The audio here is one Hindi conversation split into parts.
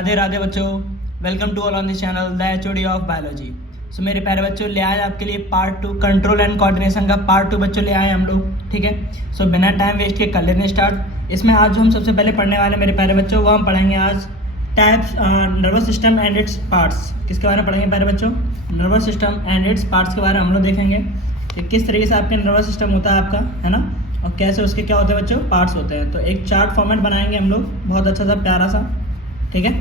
राधे राधे बच्चों, welcome to all on this channel the HOD of biology. So मेरे प्यारे बच्चों, ले आए आपके लिए पार्ट 2 कंट्रोल एंड कोऑर्डिनेशन का पार्ट 2 बच्चों ले आए हम लोग। ठीक है, सो बिना टाइम वेस्ट किए कर लेते हैं स्टार्ट। इसमें आज जो हम सबसे पहले पढ़ने वाले मेरे प्यारे बच्चों, वो हम पढ़ेंगे आज types nervous system and its parts. किसके बारे में पढ़ेंगे प्यारे बच्चों? Nervous system and its parts के बारे में हम लोग देखेंगे कि किस तरीके से आपके नर्वस सिस्टम होता है आपका, है ना, और कैसे उसके क्या होते हैं बच्चों, पार्ट्स होते हैं। तो एक चार्ट फॉर्मेट बनाएंगे हम लोग, बहुत अच्छा सा प्यारा सा। ठीक है,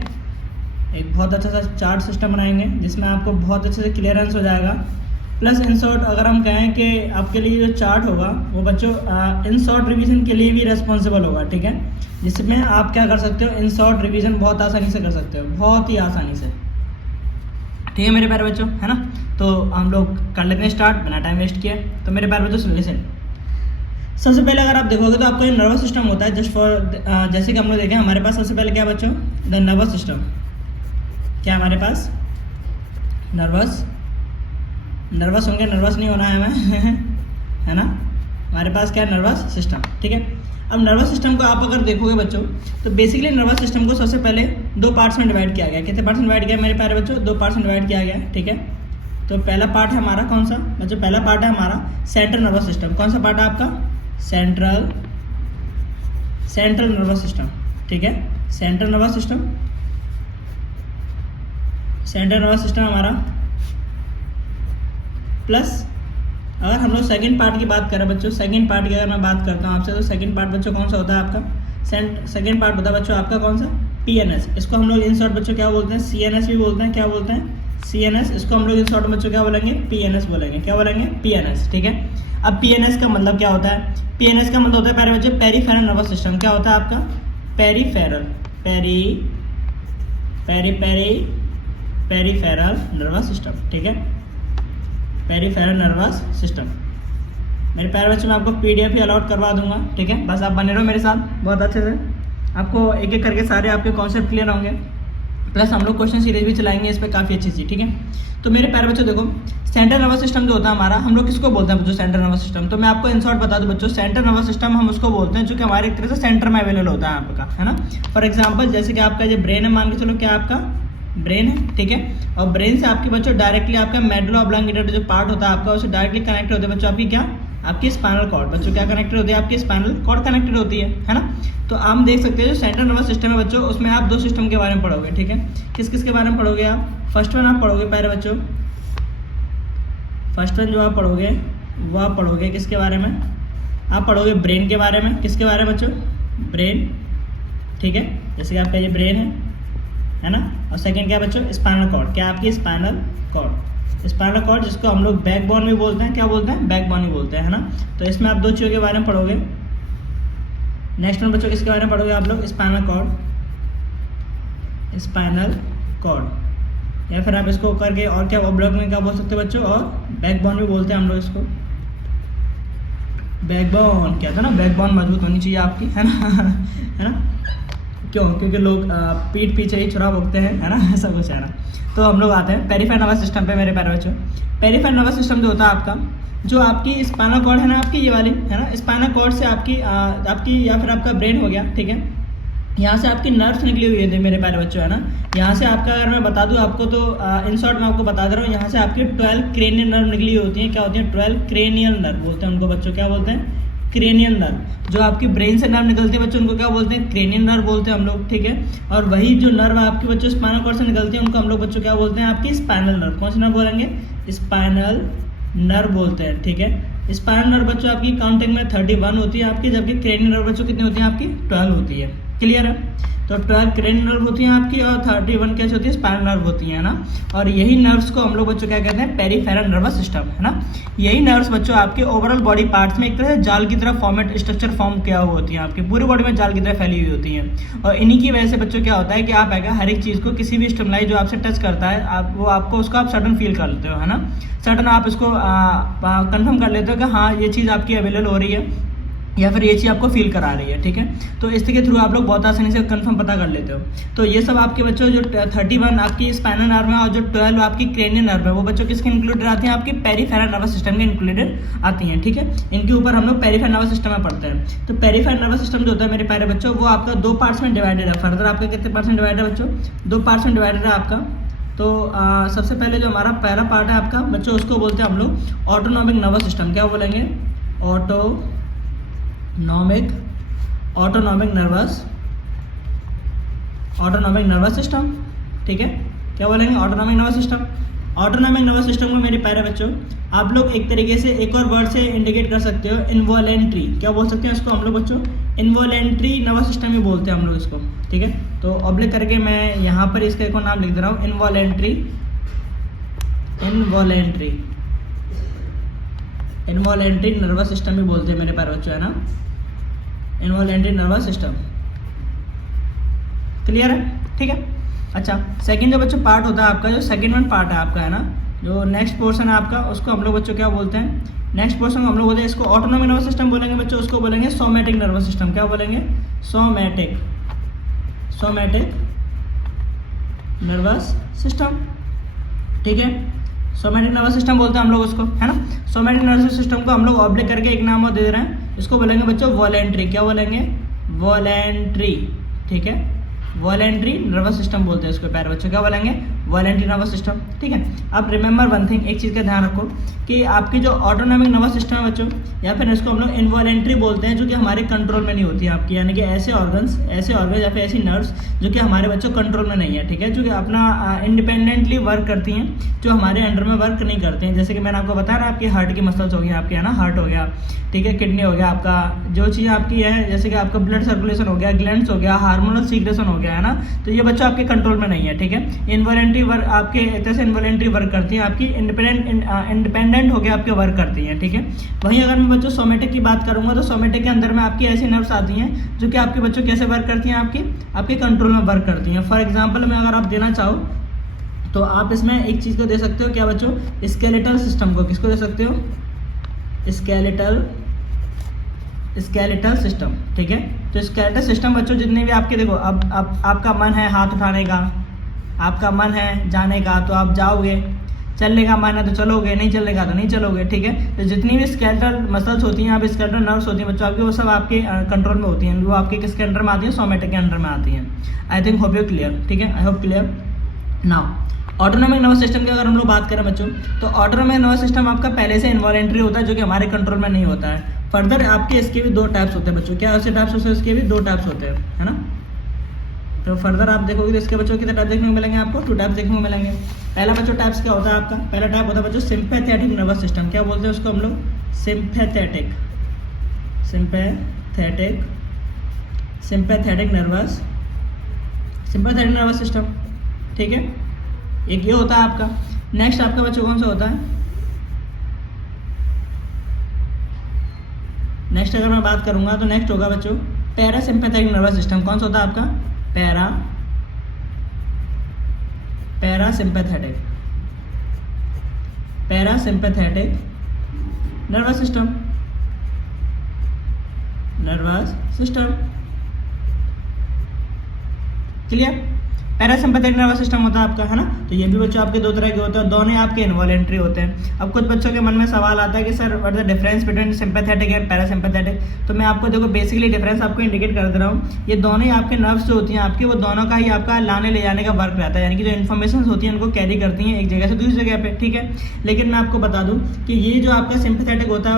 एक बहुत अच्छा सा चार्ट सिस्टम बनाएंगे जिसमें आपको बहुत अच्छे से क्लियरेंस हो जाएगा। प्लस इन शॉर्ट अगर हम कहें कि आपके लिए जो चार्ट होगा वो बच्चों इन शॉर्ट रिवीजन के लिए भी रेस्पॉन्सिबल होगा। ठीक है, जिसमें आप क्या कर सकते हो, इन शॉर्ट रिवीजन बहुत आसानी से कर सकते हो, बहुत ही आसानी से। ठीक है मेरे प्यारे बच्चों, है ना। तो हम लोग कर लेते हैं स्टार्ट बिना टाइम वेस्ट किए। तो मेरे प्यारे बच्चों सुन लिसन। सबसे पहले अगर आप देखोगे तो आपका नर्वस सिस्टम होता है जस्ट फॉर जैसे कि हम लोग देखें, हमारे पास सबसे पहले क्या है बच्चों, द नर्वस सिस्टम। क्या हमारे पास नर्वस होंगे, नर्वस नहीं होना है हमें है ना। हमारे पास क्या है, नर्वस सिस्टम। ठीक है, अब नर्वस सिस्टम को आप अगर देखोगे बच्चों तो बेसिकली नर्वस सिस्टम को सबसे पहले दो पार्ट्स में डिवाइड किया गया। कितने पार्ट्स में डिवाइड किया मेरे प्यारे बच्चों? दो पार्ट्स में डिवाइड किया गया। ठीक है, तो पहला पार्ट है हमारा कौन सा बच्चों? पहला पार्ट है हमारा सेंट्रल नर्वस सिस्टम। कौन सा पार्ट है आपका? Central nervous system. ठीक है, सेंट्रल नर्वस सिस्टम हमारा। प्लस अगर हम लोग सेकंड पार्ट की बात करें बच्चों, सेकंड पार्ट की अगर मैं बात करता हूँ आपसे, तो सेकंड पार्ट बच्चों कौन सा होता है आपका? सेकंड पार्ट होता है बच्चों आपका कौन सा? पीएनएस। इसको हम लोग इन शॉर्ट बच्चों क्या बोलते हैं? सीएनएस भी बोलते हैं। क्या बोलते हैं? सीएनएस। इसको हम लोग इन शॉर्ट बच्चों क्या बोलेंगे? पीएनएस बोलेंगे। क्या बोलेंगे? पीएनएस। ठीक है, अब पीएनएस का मतलब क्या होता है? पीएनएस का मतलब होता है प्यारे बच्चों पेरिफेरल नर्वस सिस्टम। क्या होता है आपका? Peripheral nervous system. ठीक है, पेरिफेरल नर्वस सिस्टम। मेरे प्यारे बच्चों मैं आपको पीडीएफ ही अलॉट करवा दूंगा। ठीक है, बस आप बने रहो मेरे साथ बहुत अच्छे से, आपको एक एक करके सारे आपके कॉन्सेप्ट क्लियर होंगे। प्लस हम लोग क्वेश्चन सीरीज भी चलाएंगे इस पर काफ़ी अच्छी चीज़। ठीक है, तो मेरे प्यारे बच्चों देखो, सेंट्रल नर्वस सिस्टम जो होता है हमारा, हम लोग किसको बोलते हैं बच्चों? Central nervous system. तो मैं आपको इन शॉर्ट बता दूं बच्चों, सेंट्रल नर्वस सिस्टम हम उसको बोलते हैं जो कि हमारे एक तरह से सेंटर में अवेलेबल होता है आपका, है ना। फॉर एग्जाम्पल जैसे कि आपका जो ब्रेन है, मान के चलो क्या आपका ब्रेन है। ठीक है, और ब्रेन से आपके बच्चों डायरेक्टली आपका मेडुला ऑब्लांगेटा जो पार्ट होता है आपका, उससे डायरेक्टली कनेक्ट होते हैं बच्चों आपकी क्या, आपकी स्पाइनल कॉर्ड। बच्चों क्या कनेक्टेड होती है? आपकी स्पाइनल कॉर्ड कनेक्टेड होती है ना। तो आप देख सकते हैं जो सेंट्रल नर्वस सिस्टम है बच्चों, उसमें आप दो सिस्टम के बारे में पढ़ोगे। ठीक है, किस किस के बारे में पढ़ोगे आप? फर्स्ट वन आप पढ़ोगे प्यारे बच्चों, फर्स्ट वन जो आप पढ़ोगे वो आप पढ़ोगे किसके बारे में? आप पढ़ोगे ब्रेन के बारे में। किसके बारे में बच्चों? ब्रेन। ठीक है, जैसे कि आपका ये ब्रेन है ना। और सेकंड क्या बच्चों? Spinal cord. क्या आपकी स्पाइनल कॉर्ड जिसको हम लोग बैकबोन भी बोलते हैं। क्या बोलते हैं? बैकबोन ही बोलते हैं, है ना। तो इसमें आप दो चीज़ों के बारे में पढ़ोगे। नेक्स्ट वन बच्चों किसके बारे में पढ़ोगे आप लोग? स्पाइनल कॉर्ड, या फिर आप इसको करके और क्या ब्लॉक में क्या बोल सकते हो बच्चों? और बैकबोन भी बोलते हैं हम लोग इसको। बैकबोन क्या था ना, बैकबोन मजबूत होनी चाहिए आपकी, है ना है ना। क्यों? क्योंकि लोग पीठ पीछे ही छुरा भोगते हैं, है ना, ऐसा कुछ है ना। तो हम लोग आते हैं पेरिफेरल नर्वस सिस्टम पे मेरे प्यारे बच्चों। पेरिफेरल नर्वस सिस्टम जो होता है आपका, जो आपकी स्पाइनल कॉर्ड है ना, आपकी ये वाली, है ना, स्पाइनल कॉर्ड से आपकी या फिर आपका ब्रेन हो गया। ठीक है, यहाँ से आपकी नर्व्स निकली हुई है मेरे प्यारे बच्चों, है ना। यहाँ से आपका अगर मैं बता दूँ आपको, तो इन शॉर्ट मैं आपको बता दे रहा हूँ, यहाँ से आपकी 12 क्रेनियल नर्व निकली होती है। क्या होती है? 12 क्रेनियल नर्व बोलते हैं उनको बच्चों। क्या बोलते हैं? Cranial nerve. जो आपकी ब्रेन से नर्व निकलती है बच्चों, उनको क्या बोलते हैं? क्रेनियल नर्व बोलते हैं हम लोग। ठीक है, और वही जो नर्व आपके बच्चों स्पाइनल कॉर्ड से निकलती है, उनको हम लोग बच्चों क्या बोलते हैं? आपकी स्पाइनल नर्व। कौन सी नर्व बोलेंगे? स्पाइनल नर्व बोलते हैं। ठीक है, स्पाइनल नर्व बच्चों आपकी काउंटिंग में 31 होती है आपकी, जबकि क्रेनियल नर्व बच्चों कितनी होती है आपकी? 12 होती है। क्लियर है? तो 12 क्रेनियल नर्व होती हैं आपकी, और 31 कैसे होती है? स्पाइनल नर्व होती है ना। और यही नर्व्स को हम लोग बच्चों क्या कहते हैं? पेरिफेरल नर्वस सिस्टम, है ना। यही नर्व्स बच्चों आपके ओवरऑल बॉडी पार्ट्स में एक तरह से जाल की तरह फॉर्मेट स्ट्रक्चर फॉर्म किया हुआ होती है, आपकी पूरी बॉडी में जाल की तरह फैली हुई होती है। और इन्हीं की वजह से बच्चों क्या होता है कि आप हर एक चीज़ को, किसी भी स्टिमुलाई जो आपसे टच करता है, आपको उसको आप सडन फील कर लेते हो, है ना। सडन आप इसको कंफर्म कर लेते हो कि हाँ ये चीज़ आपकी अवेलेबल हो रही है, या फिर ये चीज़ आपको फील करा रही है, ठीक है। तो इसके के थ्रू आप लोग बहुत आसानी से कंफर्म पता कर लेते हो। तो ये सब आपके बच्चों जो 31 आपकी स्पाइनल नर्व है और जो 12 आपकी क्रेनियल नर्व है वो बच्चों किसके इंक्लूडेड आती हैं, आपकी पेरिफेरल नर्वस सिस्टम के इंक्लूडेड आती हैं, ठीक है। इनके ऊपर हम लोग पेरिफेरल नर्वस सिस्टम में पढ़ते हैं। तो पेरिफेरल नर्वस सिस्टम जो होता है मेरे प्यारे बच्चों वो आपका 2 पार्ट्स में डिवाइडेड है। फर्दर आपका कितने पार्ट्स में डिवाइडेड है बच्चों, 2 पार्ट्स में डिवाइडेड है आपका। तो सबसे पहले जो हमारा पहला पार्ट है आपका बच्चों उसको बोलते हैं हम लोग ऑटोनॉमिक नर्वस सिस्टम। क्या बोलेंगे, ऑटोनॉमिक नर्वस सिस्टम, ठीक है। क्या बोलेंगे, autonomic nervous system. Autonomic nervous system को मेरे प्यारे बच्चों आप लोग एक तरीके से एक और वर्ड से इंडिकेट कर सकते हो, इनवॉलेंट्री। क्या बोल सकते हैं इसको हम लोग बच्चों, इनवॉलेंट्री नर्वस सिस्टम ही बोलते हैं हम लोग इसको, ठीक है। तो ऑब्लिक करके मैं यहाँ पर इसका एक और नाम लिख दे रहा हूँ, इनवॉलेंट्री नर्वस सिस्टम ही बोलते हैं मेरे प्यारे बच्चों, है ना, इनवॉलेंट्री नर्वस सिस्टम। क्लियर है, ठीक है। अच्छा, सेकंड जो बच्चों पार्ट होता है आपका, जो सेकंड वन पार्ट है आपका, है ना, जो नेक्स्ट पोर्शन है आपका, उसको हम लोग बच्चों क्या बोलते हैं, नेक्स्ट पोर्शन हम लोग बोलते हैं इसको ऑटोनॉमिक नर्वस सिस्टम बोलेंगे बच्चों, उसको बोलेंगे सोमैटिक नर्वस सिस्टम। क्या बोलेंगे, सोमैटिक नर्वस सिस्टम, ठीक है। सोमैटिक नर्वस सिस्टम बोलते हैं हम लोग उसको, है ना। सोमैटिक नर्वस सिस्टम को हम लोग ऑब्लिक करके एक नाम और दे रहे हैं, इसको बोलेंगे बच्चों वॉलेंट्री। क्या बोलेंगे, वॉलेंट्री, ठीक है। वॉलेंट्री नर्वस सिस्टम बोलते हैं इसको प्यारे बच्चों, क्या बोलेंगे, वॉलेंट्री नर्वस सिस्टम, ठीक है। अब रिमेंबर वन थिंग, एक चीज़ का ध्यान रखो कि आपकी जो ऑटोनॉमिक नर्वस सिस्टम है बच्चों, या फिर इसको हम लोग इनवॉलेंट्री बोलते हैं, जो कि हमारे कंट्रोल में नहीं होती है आपकी, यानी कि ऐसे ऑर्गन्स या फिर ऐसी नर्व्स जो कि हमारे बच्चों कंट्रोल में नहीं है, ठीक है, जो कि अपना इंडिपेंडेंटली वर्क करती हैं, जो हमारे अंडर में वर्क नहीं करते हैं। जैसे कि मैंने आपको बताया ना, आपकी हार्ट की मसल्स हो गई आपके, है ना, हार्ट हो गया, ठीक है, किडनी हो गया आपका, जो चीज़ आपकी है जैसे कि आपका ब्लड सर्कुलेशन हो गया, ग्लैंड्स हो गया, हार्मोनल सीक्रेशन हो गया, है ना, तो ये बच्चों आपके कंट्रोल में नहीं है, ठीक है। इनवॉलेंट्री वर्क आपके एक तरह से इनवॉलेंट्री वर्क करती है, आपकी इंडिपेंडेंट होकर आपके वर्क करती हैं, ठीक है। वहीं अगर मैं बच्चों सोमैटिक की बात करूंगा तो सोमैटिक के अंदर में आपकी ऐसी नर्व्स आती हैं जो कि आपके बच्चों कैसे वर्क करती हैं, आपके कंट्रोल में वर्क करती हैं। फॉर एग्जाम्पल में अगर आप देना चाहो तो आप इसमें एक चीज़ को दे सकते हो, क्या बच्चों, स्केलेटल सिस्टम को। किसको दे सकते हो, स्केलेटल सिस्टम, ठीक है। तो स्केलेटल सिस्टम बच्चों जितने भी आपके, देखो अब आपका मन है हाथ उठाने का, आपका मन है जाने का तो आप जाओगे, चलने का मन है तो चलोगे, नहीं चलने का तो नहीं चलोगे, ठीक है। तो जितनी भी स्केलेटल मसल्स होती हैं, आप स्केलेटल नर्व्स होती हैं बच्चों आपकी, वो सब आपके कंट्रोल में होती हैं, वो आपके किसके अंडर में आती है, सोमैटिक के अंडर में आती हैं। I think hope you clear, ठीक है, I hope clear. Now autonomic nervous system की अगर हम लोग बात करें बच्चों, तो ऑटोनॉमिक नर्वस सिस्टम आपका पहले से इन्वॉलेंट्री होता है, जो कि हमारे कंट्रोल में नहीं होता है। फर्दर आपके इसके भी 2 टाइप्स होते हैं बच्चों। क्या ऐसे टाइप्स होते हैं, इसके भी 2 टाइप्स होते हैं, है ना। तो फर्दर आप देखोगे तो इसके बच्चों कितने टाइप देखने को मिलेंगे, आपको 2 टाइप्स देखने को मिलेंगे। पहला बच्चों टाइप्स क्या होता है आपका, पहला टाइप होता है बच्चों सिंपैथेटिक नर्वस सिस्टम। क्या बोलते हैं उसको हम लोग, सिंपैथेटिक नर्वस सिस्टम, ठीक है। एक ये होता है आपका। नेक्स्ट आपका बच्चों कौन सा होता है, नेक्स्ट अगर मैं बात करूंगा तो नेक्स्ट होगा बच्चों पैरासिम्पैथेटिक नर्वस सिस्टम। कौन सा होता है आपका, parasympathetic nervous system, clear. Parasympathetic nervous system होता है आपका, है ना। तो ये भी बच्चों आपके 2 तरह के होते हैं, दोनों आपके इन्वॉलेंट्री होते हैं। अब कुछ बच्चों के मन में सवाल आता है कि sir what is the difference between sympathetic and parasympathetic. तो मैं आपको देखो बेसिकली डिफरेंस आपको इंडिकेट कर दे रहा हूँ। ये दोनों ही आपके नर्व्स जो होती हैं आपकी, वो दोनों का ही आपका लाने ले जाने का वर्क रहता है, यानी कि जो इन्फॉर्मेशन होती है उनको कैरी करती हैं एक जगह से दूसरी जगह पे, ठीक है। लेकिन मैं आपको बता दूँ कि ये जो आपका सिंपैथेटिक होता है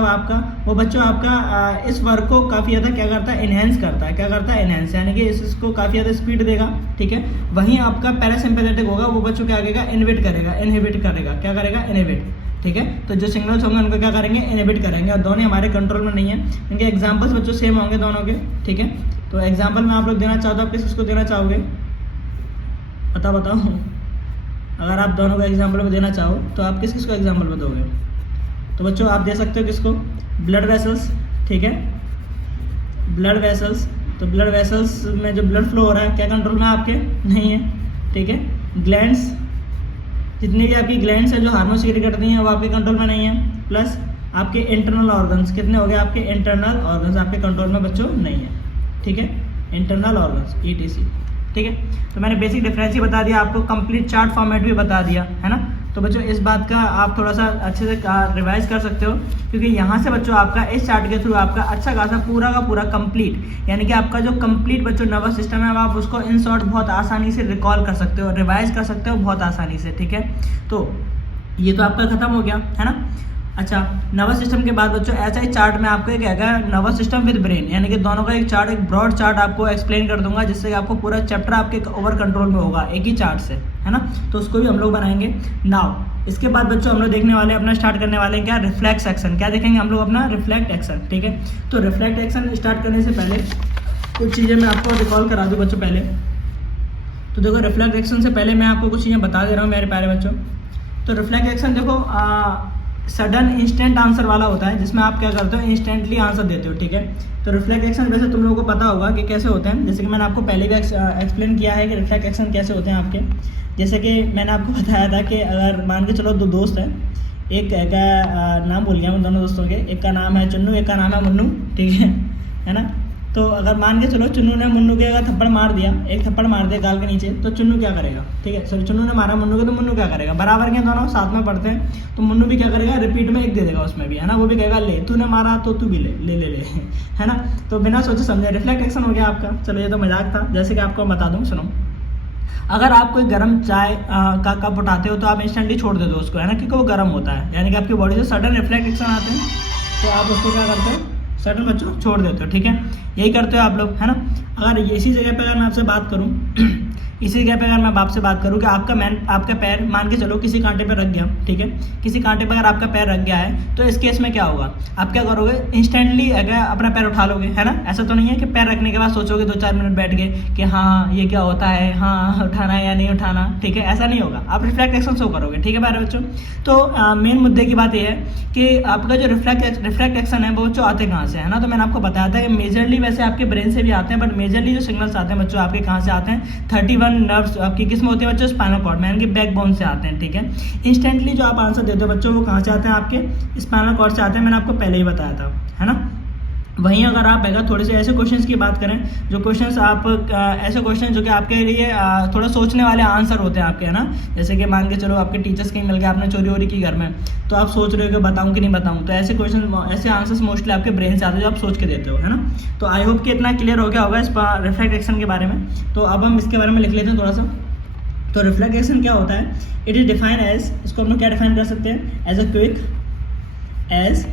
वो बच्चों आपका इस वर्क को काफ़ी ज़्यादा क्या करता है, इनहेंस करता है। क्या करता है, इनहेंस, यानी कि इसको काफ़ी ज़्यादा स्पीड देगा, ठीक है। वहीं आपका पैरासिम्पैथेटिक होगा वो बच्चों क्या करेगा, इनहिबिट करेगा, क्या करेगा, इनहिबिट, ठीक है। तो जो सिग्नल्स होंगे उनको क्या करेंगे, इनहिबिट करेंगे, और दोनों हमारे कंट्रोल में नहीं है। इनके एग्जांपल्स बच्चों सेम होंगे दोनों के, ठीक है। तो एग्जांपल में आप लोग देना चाहो तो आप किसको देना चाहोगे, बताओ। अगर आप दोनों को एग्जांपल में देना चाहो तो आप किसको एग्जांपल में दोगे। तो बच्चों आप दे सकते हो किसको, ब्लड वेसल्स, ठीक है, ब्लड वेसल्स। तो ब्लड वेसल्स में जो ब्लड फ्लो हो रहा है क्या कंट्रोल में आपके नहीं है, ठीक है। ग्लैंड्स, जितनी भी आपकी ग्लैंड्स है जो हार्मोन सीक्रेट करती हैं वो आपके कंट्रोल में नहीं है। प्लस आपके इंटरनल ऑर्गन्स कितने हो गए, आपके इंटरनल ऑर्गन्स आपके कंट्रोल में बच्चों नहीं है, ठीक है, इंटरनल ऑर्गन्स ETC, ठीक है। तो मैंने बेसिक डिफरेंस ही बता दिया आपको, कंप्लीट चार्ट फॉर्मेट भी बता दिया है ना। तो बच्चों इस बात का आप थोड़ा सा अच्छे से रिवाइज कर सकते हो, क्योंकि यहाँ से बच्चों आपका इस चार्ट के थ्रू आपका अच्छा खासा पूरा का पूरा कंप्लीट, यानी कि आपका जो कंप्लीट बच्चों नर्वस सिस्टम है आप उसको इन शॉर्ट बहुत आसानी से रिकॉल कर सकते हो, रिवाइज कर सकते हो बहुत आसानी से, ठीक है। तो ये तो आपका खत्म हो गया है ना। अच्छा, नर्वस सिस्टम के बाद बच्चों ऐसा ही चार्ट में आपको एक है नर्वस सिस्टम विद ब्रेन, यानी कि दोनों का एक चार्ट, एक ब्रॉड चार्ट आपको एक्सप्लेन कर दूंगा, जिससे कि आपको पूरा चैप्टर आपके ओवर कंट्रोल में होगा एक ही चार्ट से, है ना। तो उसको भी हम लोग बनाएंगे नाउ। इसके बाद बच्चों हम लोग देखने वाले हैं अपना स्टार्ट करने वाले हैं क्या, रिफ्लेक्स एक्शन। क्या देखेंगे हम लोग अपना, रिफ्लेक्ट एक्शन, ठीक है। तो रिफ्लेक्ट एक्शन स्टार्ट करने से पहले कुछ चीज़ें मैं आपको रिकॉल करा दूँ बच्चों पहले। तो देखो रिफ्लेक्ट एक्शन से पहले मैं आपको कुछ चीज़ें बता दे रहा हूँ मेरे प्यारे बच्चों। तो रिफ्लेक्ट एक्शन देखो सडन इंस्टेंट आंसर वाला होता है, जिसमें आप क्या करते हो, इंस्टेंटली आंसर देते हो, ठीक है। तो रिफ्लेक्ट एक्शन वैसे तुम लोगों को पता होगा कि कैसे होते हैं, जैसे कि मैंने आपको पहले भी एक्सप्लेन किया है कि रिफ्लेक्ट एक्शन कैसे होते हैं आपके। जैसे कि मैंने आपको बताया था कि अगर मान के चलो दो दोस्त हैं, एक का नाम भूल गया मैं दोनों दोस्तों के, एक का नाम है चुन्नू, एक का नाम है मुन्नू, ठीक है ना। तो अगर मान के चलो चुन्नू ने मुन्नू के अगर थप्पड़ मार दिया, एक थप्पड़ मार दिया गाल के नीचे, तो चुन्नू क्या करेगा, ठीक है, सॉरी चुन्नू ने मारा मुन्नू को, तो मुन्नू क्या करेगा, बराबर के दोनों साथ में पढ़ते हैं, तो मुन्नू भी क्या करेगा, रिपीट में एक दे देगा उसमें भी, है ना। वो भी कहेगा ले तूने मारा तो तू भी ले ले ले ले है ना। तो बिना सोचे समझे रिफ्लेक्ट एक्शन हो गया आपका। चलो ये तो मजाक था, जैसे कि आपको बता दूँ, सुनो। अगर आप कोई गर्म चाय का कप उठाते हो तो आप इंस्टेंटली छोड़ देते हो उसको, है ना, क्योंकि वो गर्म होता है, यानी कि आपकी बॉडी से सडन रिफ्लेक्ट एक्शन आते हैं, तो आप उसको क्या करते हो, सडन बच्चों छोड़ देते हो, ठीक है। यही करते हो आप लोग, है ना। अगर इसी जगह पे अगर मैं आपसे बात करूं इसी जगह पे अगर मैं आपसे बात करूं कि आपका पैर मान के चलो किसी कांटे पे रख गया, ठीक है, किसी कांटे पे अगर आपका पैर रख गया है, तो इस केस में क्या होगा, आप क्या करोगे, इंस्टेंटली अगर अपना पैर उठा लोगे, है ना। ऐसा तो नहीं है कि पैर रखने के बाद सोचोगे 2-4 मिनट बैठ के कि हाँ ये क्या होता है, हाँ उठाना है या नहीं उठाना, ठीक है, ऐसा नहीं होगा। आप रिफ्लेक्ट एक्शन शो करोगे, ठीक है प्यारे बच्चों। तो मेन मुद्दे की बात यह है कि आपका जो रिफ्लेक्ट एक्शन है वो बच्चों आते कहाँ से, है ना। तो मैंने आपको बताया था कि मेजरली वैसे आपके ब्रेन से भी आते हैं, बट मेजरली जो सिग्नल्स आते हैं बच्चों आपके कहाँ से आते हैं, 31 नर्व्स आपकी किस में होती है बच्चों, स्पाइनल कॉर्ड में, यानी कि बैकबोन से आते हैं, ठीक है। इंस्टेंटली जो आप आंसर देते हो बच्चों वो कहाँ से आते हैं, आपके स्पाइनल कॉर्ड से आते हैं, मैंने आपको पहले ही बताया था, है ना। वहीं अगर आप अगर थोड़े से ऐसे क्वेश्चंस की बात करें, जो क्वेश्चंस आप ऐसे क्वेश्चन जो कि आपके लिए थोड़ा सोचने वाले आंसर होते हैं आपके, है ना। जैसे कि मान के चलो आपके टीचर्स कहीं मिल गए, आपने चोरी वोरी की घर में, तो आप सोच रहे हो कि बताऊं कि नहीं बताऊं, तो ऐसे क्वेश्चन ऐसे आंसर्स मोस्टली आपके ब्रेन से आते हैं जो आप सोच के देते हो, है ना। तो आई होप कि इतना क्लियर हो गया होगा इस रिफ्लेक्ट एक्शन के बारे में। तो अब हम इसके बारे में लिख लेते हैं थोड़ा सा। तो रिफ्लेक्ट एक्शन क्या होता है, इट इज डिफाइन एज, इसको हम लोग क्या डिफाइन कर सकते हैं, as a quick as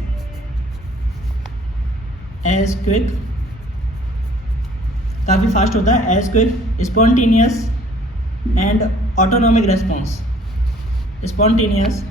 quick, काफ़ी फास्ट होता है, as quick spontaneous and autonomic response, spontaneous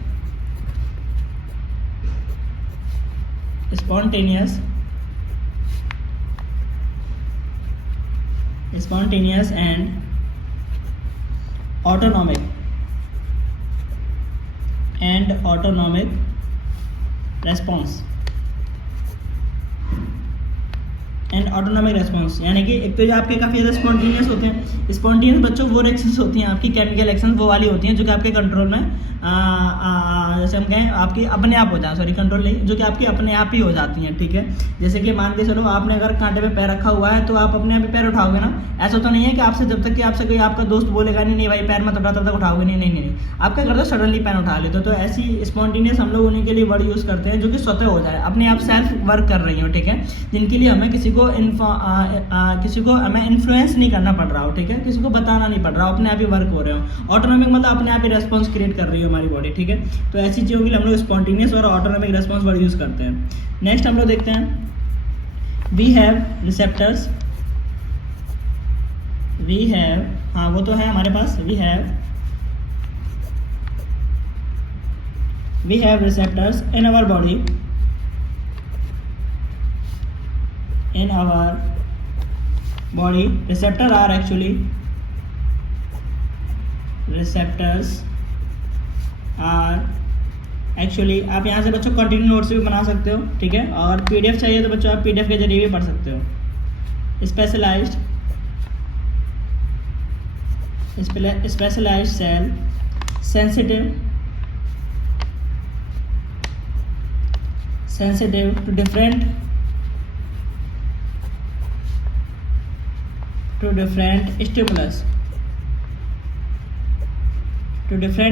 and autonomic response यानी कि एक तो जो आपके काफ़ी ज़्यादा स्पॉन्टेनियस होते हैं। स्पॉन्टेनियस बच्चों वो रिएक्शंस होती हैं आपकी, केमिकल एक्शन वो वाली होती हैं जो कि आपके कंट्रोल में जैसे हम कहें आपकी अपने आप हो जाए, सॉरी कंट्रोल नहीं, जो कि आपकी अपने आप ही हो जाती हैं, ठीक है। जैसे कि मान के चलो आपने अगर कांटे पे पैर रखा हुआ है तो आप अपने आप ही पैर उठाओगे ना। ऐसा तो नहीं है कि आपसे जब तक कि आपसे कोई आपका दोस्त बोलेगा नहीं भाई पैर मत उठा, तब तक उठाओगे नहीं, आप क्या करते हो, सडनली पैर उठा लेते हो। तो ऐसी स्पॉन्टेनियस हम लोग उन्हीं के लिए वर्ड यूज़ करते हैं जो कि स्वतः हो जाए, अपने आप सेल्फ वर्क कर रही हो, ठीक है, जिनके लिए हमें किसी को हमें इन्फ्लुएंस नहीं करना पड़ रहा हो, ठीक है, किसी को बताना नहीं पड़ रहा हो, अपने आप ही वर्क हो रहे हो। ऑटोनॉमिक मतलब अपने आप ही रेस्पॉन्स क्रिएट कर रही हो हमारी बॉडी, ठीक है। तो ऐसी चीज़ों के लिए हम लोग स्पॉन्टेनियस और ऑटोनॉमिक रेस्पॉन्स वर्ड यूज़ करते हैं। नेक्स्ट हम लोग देखते हैं, वी हैव रिसेप्टर्स, हाँ वो तो है हमारे पास, we have receptors in our body, receptors are actually आप यहाँ से बच्चों कंटिन्यू नोट्स भी बना सकते हो, ठीक है, और पीडीएफ चाहिए तो बच्चों आप पीडीएफ के जरिए भी पढ़ सकते हो। Specialised sensitive to different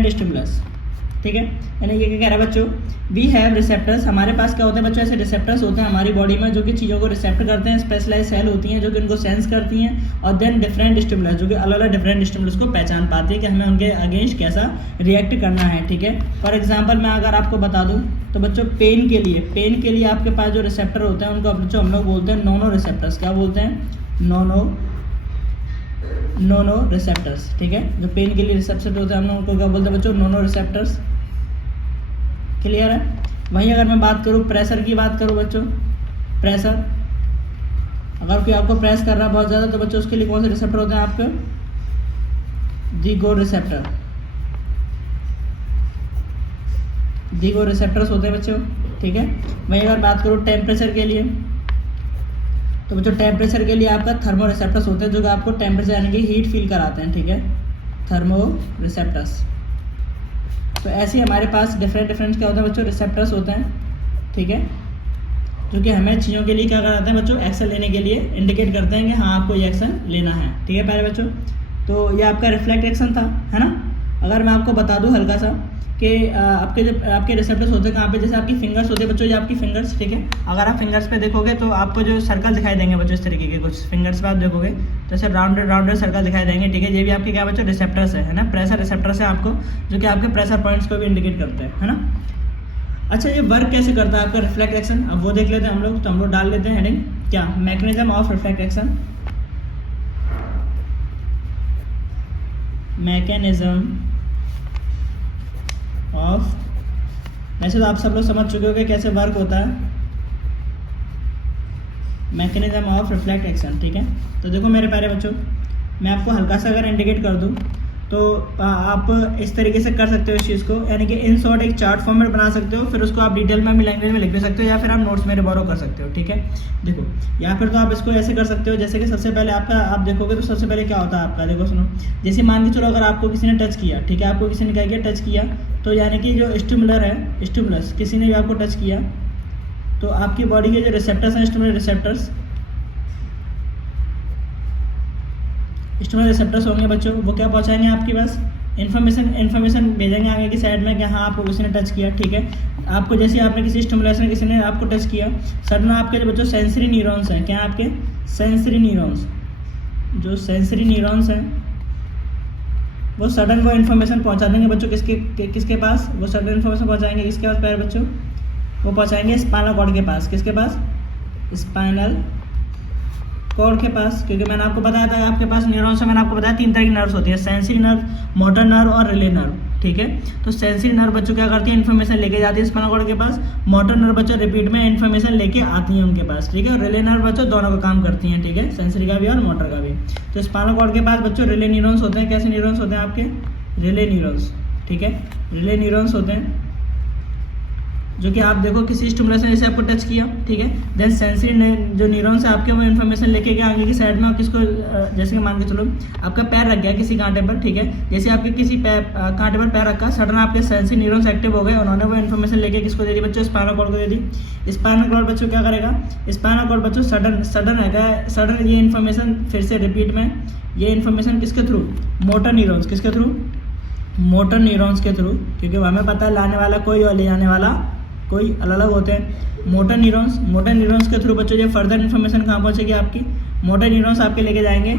stimulus, ठीक है। यानी ये क्या कह रहा है बच्चों, वी हैव रिसेप्टर्स, हमारे पास क्या होते हैं बच्चों, ऐसे रिसेप्टर्स होते हैं हमारी बॉडी में जो कि चीज़ों को रिसेप्ट करते हैं, स्पेशलाइज सेल होती हैं जो कि उनको सेंस करती हैं, और देन डिफरेंट स्टिमुलस जो कि अलग अलग डिफरेंट स्टिमुलस को पहचान पाती है कि हमें उनके अगेंस्ट कैसा रिएक्ट करना है, ठीक है। फॉर एग्जाम्पल मैं अगर आपको बता दूँ तो बच्चों पेन के लिए आपके पास जो रिसेप्टर होते हैं उनको बच्चों हम लोग बोलते हैं नोनो रिसेप्टर्स। क्या बोलते हैं? नोनो रिसेप्टर्स, ठीक है। जो पेन के लिए रिसेप्टर होते हैं हम लोग उनको क्या बोलते हैं बच्चों? नोनो रिसेप्टर्स। क्लियर है? वहीं अगर मैं बात करूँ प्रेशर की बात करूँ बच्चों, प्रेशर, अगर कोई आपको प्रेस कर रहा है बहुत ज़्यादा तो बच्चों उसके लिए कौन से रिसेप्टर होते हैं आपके? ज़िगो रिसेप्टर्स होते हैं बच्चों, ठीक है। वहीं अगर बात करूँ टेम्परेचर के लिए तो बच्चों टेम्परेचर के लिए आपका थर्मो रिसेप्टर्स होते हैं जो कि आपको टेम्परेचर यानी कि हीट फील कराते हैं, ठीक है, थर्मो रिसेप्टर्स। तो ऐसे हमारे पास डिफरेंट क्या होता है बच्चों? रिसेप्टर्स होते हैं, ठीक है, जो कि हमें चीज़ों के लिए क्या कराते हैं बच्चों? एक्शन लेने के लिए इंडिकेट करते हैं कि हाँ आपको ये एक्शन लेना है, ठीक है प्यारे बच्चों। तो ये आपका रिफ्लेक्ट एक्शन था, है ना। अगर मैं आपको बता दूँ हल्का सा कि आपके रिसेप्टर्स होते हैं कहाँ पे, जैसे आपकी फिंगर्स होते हैं बच्चों, ये आपकी फिंगर्स, ठीक है। अगर आप फिंगर्स पे देखोगे तो आपको जो सर्कल दिखाई देंगे बच्चों इस तरीके के, कुछ फिंगर्स पे आप देखोगे तो ऐसे राउंडेड सर्कल दिखाई देंगे, ठीक है। ये भी आपके क्या बच्चों? रिसेप्टर्स है ना, प्रेशर रिसेप्टर्स है आपको, जो कि आपके प्रेशर पॉइंट्स को भी इंडिकेट करते हैं, है ना। अच्छा, ये वर्क कैसे करता है आपका रिफ्लेक्ट एक्शन, अब वो देख लेते हैं हम लोग। तो हम लोग डाल लेते हैं हेडिंग क्या? Mechanism of reflect action. Mechanism of, वैसे तो आप सब लोग समझ चुके हो कि कैसे वर्क होता है मैकेनिज्म ऑफ रिफ्लेक्ट एक्शन, ठीक है। तो देखो मेरे प्यारे बच्चों, मैं आपको हल्का सा अगर इंडिकेट कर दूं तो आप इस तरीके से कर सकते हो इस चीज़ को, यानी कि इन शॉर्ट एक चार्ट फॉर्मेट बना सकते हो, फिर उसको आप डिटेल में भी लैंग्वेज में लिख भी सकते हो, या फिर आप नोट्स में बोरो कर सकते हो, ठीक है। देखो, या फिर तो आप इसको ऐसे कर सकते हो, जैसे कि सबसे पहले आपका आप देखोगे तो सबसे पहले क्या होता है आपका, देखो सुनो, जैसे मान के चलो अगर आपको किसी ने टच किया, ठीक है, आपको किसी ने क्या किया? टच किया, तो यानी कि जो स्टिमुलस किसी ने भी आपको टच किया तो आपकी बॉडी के जो रिसेप्टर्स हैं, स्टिमुलर रिसेप्टर्स होंगे बच्चों, वो क्या पहुंचाएंगे आपके पास? इन्फॉर्मेशन भेजेंगे आगे की साइड में कि हाँ आपको किसी ने टच किया, ठीक है। आपको जैसे आपने किसी ने आपको टच किया, सडन आपके जो बच्चों सेंसरी न्यूरॉन्स हैं, क्या आपके सेंसरी न्यूरॉन्स हैं, वो सडन वो इन्फॉर्मेशन पहुंचा देंगे बच्चों किसके पास? वो सडन इन्फॉर्मेशन पहुंचाएंगे किसके पास प्यारे बच्चों? वो पहुंचाएंगे स्पाइनल कॉर्ड के पास। किसके पास? स्पाइनल कॉर्ड के पास, क्योंकि मैंने आपको बताया था आपके पास न्यूरॉन्स है, मैंने आपको बताया 3 तरह की नर्व्स होती है, सेंसरी नर्व, मोटर नर्व और रिले नर्व, ठीक है। तो सेंसरी नर्व बच्चों क्या करती है? इन्फॉर्मेशन लेके जाती है स्पाइनल कॉर्ड के पास। मोटर नर्व बच्चों रिपीट में इन्फॉर्मेशन लेके आती है उनके पास, ठीक है। रिले नर्व बच्चों दोनों का काम करती हैं, ठीक है, सेंसरी का भी और मोटर का भी। तो स्पाइनल कॉर्ड के पास बच्चों रिले न्यूरॉन्स होते हैं। कैसे न्यूरॉन्स होते हैं आपके? रिले न्यूरॉन्स, ठीक है, रिले न्यूरॉन्स होते हैं, जो कि आप देखो किसी स्टिमुलस ने जैसे आपको टच किया, ठीक है, देन सेंसरी जो न्यूरॉन्स है आपके वो इन्फॉर्मेशन लेके गया आगे की साइड में, और किसको, जैसे कि मान के चलो आपका पैर रख गया किसी कांटे पर, ठीक है, जैसे आपके किसी कांटे पर पैर रखा, सडन आपके सेंसरी न्यूरॉन्स एक्टिव हो गए, उन्होंने वो इन्फॉर्मेशन लेके किसको दे दी बच्चों? स्पाइनल कॉर्ड को दे दी। स्पाइनल कॉर्ड बच्चों क्या करेगा? स्पाइनल कॉर्ड बच्चों सडन ये इन्फॉर्मेशन फिर से रिपीट में, ये इन्फॉर्मेशन किसके थ्रू? Motor neurons. किसके थ्रू? मोटर न्यूरॉन्स के थ्रू, क्योंकि हमें पता है लाने वाला कोई और ले जाने वाला कोई अलग अलग होते हैं। मोटर न्यूरॉन्स के थ्रू बच्चों ये फर्दर इन्फॉर्मेशन कहाँ पहुँचेगी आपकी? मोटर न्यूरॉन्स आपके लेके जाएंगे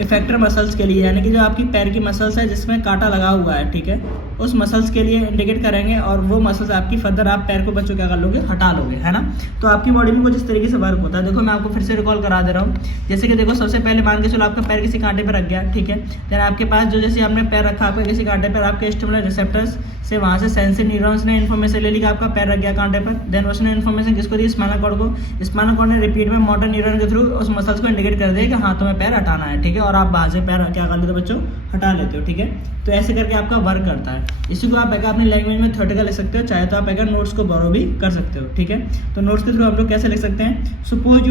इफेक्टर मसल्स के लिए, यानी कि जो आपकी पैर की मसल्स है जिसमें कांटा लगा हुआ है, ठीक है, उस मसल्स के लिए इंडिकेट करेंगे, और वो मसल्स आपकी फर्दर आप पैर को बच्चों क्या कर लोगे? हटा लोगे, है ना। तो आपकी बॉडी में कुछ इस तरीके से वर्क होता है। देखो मैं आपको फिर से रिकॉल करा दे रहा हूँ, जैसे कि देखो सबसे पहले मान के चलो आपका पैर किसी कांटे पर रख गया, ठीक है, देन आपके पास जो जैसे आपने पैर रखा आपके किसी कांटे पर, आपके स्टिमुलर रिसेप्टर्स से वहाँ से सेंसरी न्यूरॉन्स ने इन्फॉर्मेशन ले ली कि आपका पैर रख गया कांटे पर, देन उसने इन्फॉर्मेशन किसको दी? स्पाइनल कॉर्ड को। स्पाइनल कॉर्ड ने रिपीट में मोटर न्यूरॉन के थ्रू उस मसल्स को इंडिकेट कर दिया कि हाँ तुम्हें पैर हटाना है, ठीक है, और आप बाहर से पैर क्या कर लेते हो बच्चों? हटा लेते हो, ठीक है। तो ऐसे करके आपका वर्क करता है। इसी को आप अपनी लैंग्वेज में थ्योरेटिकल लिख सकते हो, चाहे तो आप नोट्स को बोरो भी कर सकते हो, ठीक है। तो नोट्स के थ्रू हम लोग कैसे लिख सकते हैं? सपोज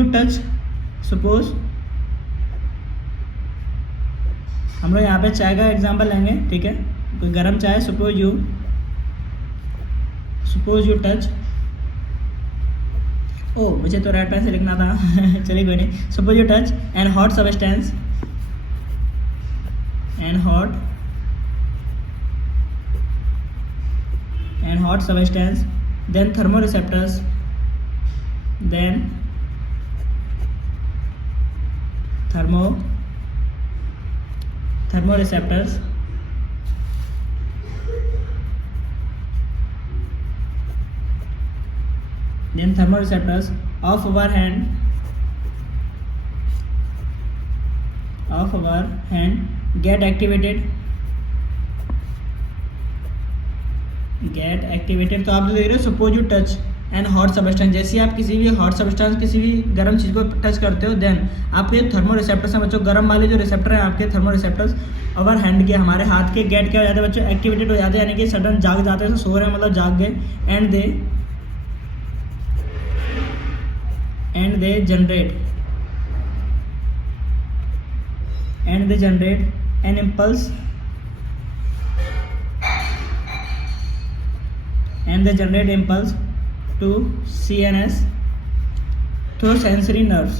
हम लोग यहाँ पे चाय का एग्जाम्पल लेंगे, ठीक है, कोई गर्म चाय, सपोज यू टच ओ मुझे तो रेड पेन से लिखना था चलिए कोई नहीं। Suppose you touch an hot substance, an hot substance, then thermoreceptors, then thermoreceptors, of our hand get activated। तो आप जो देख रहे हो, suppose you touch and hot substance, जैसे आप किसी भी हॉट सबस्टेंस, किसी भी गर्म चीज़ को टच करते हो, देन आपके थर्मोरिसेप्टर्स हैं बच्चों, गर्म वाले जो रिसेप्टर हैं आपके थर्मोरिसेप्टर्स अवर हैंड के, हमारे हाथ के गेट क्या हो जाते हैं बच्चों, एक्टिवेटेड हो जाते हैं, यानी कि सडन जाग जाते हैं, तो सो रहे हैं मतलब जाग गए। And they generate an impulse, and they generate impulse to CNS through sensory nerves,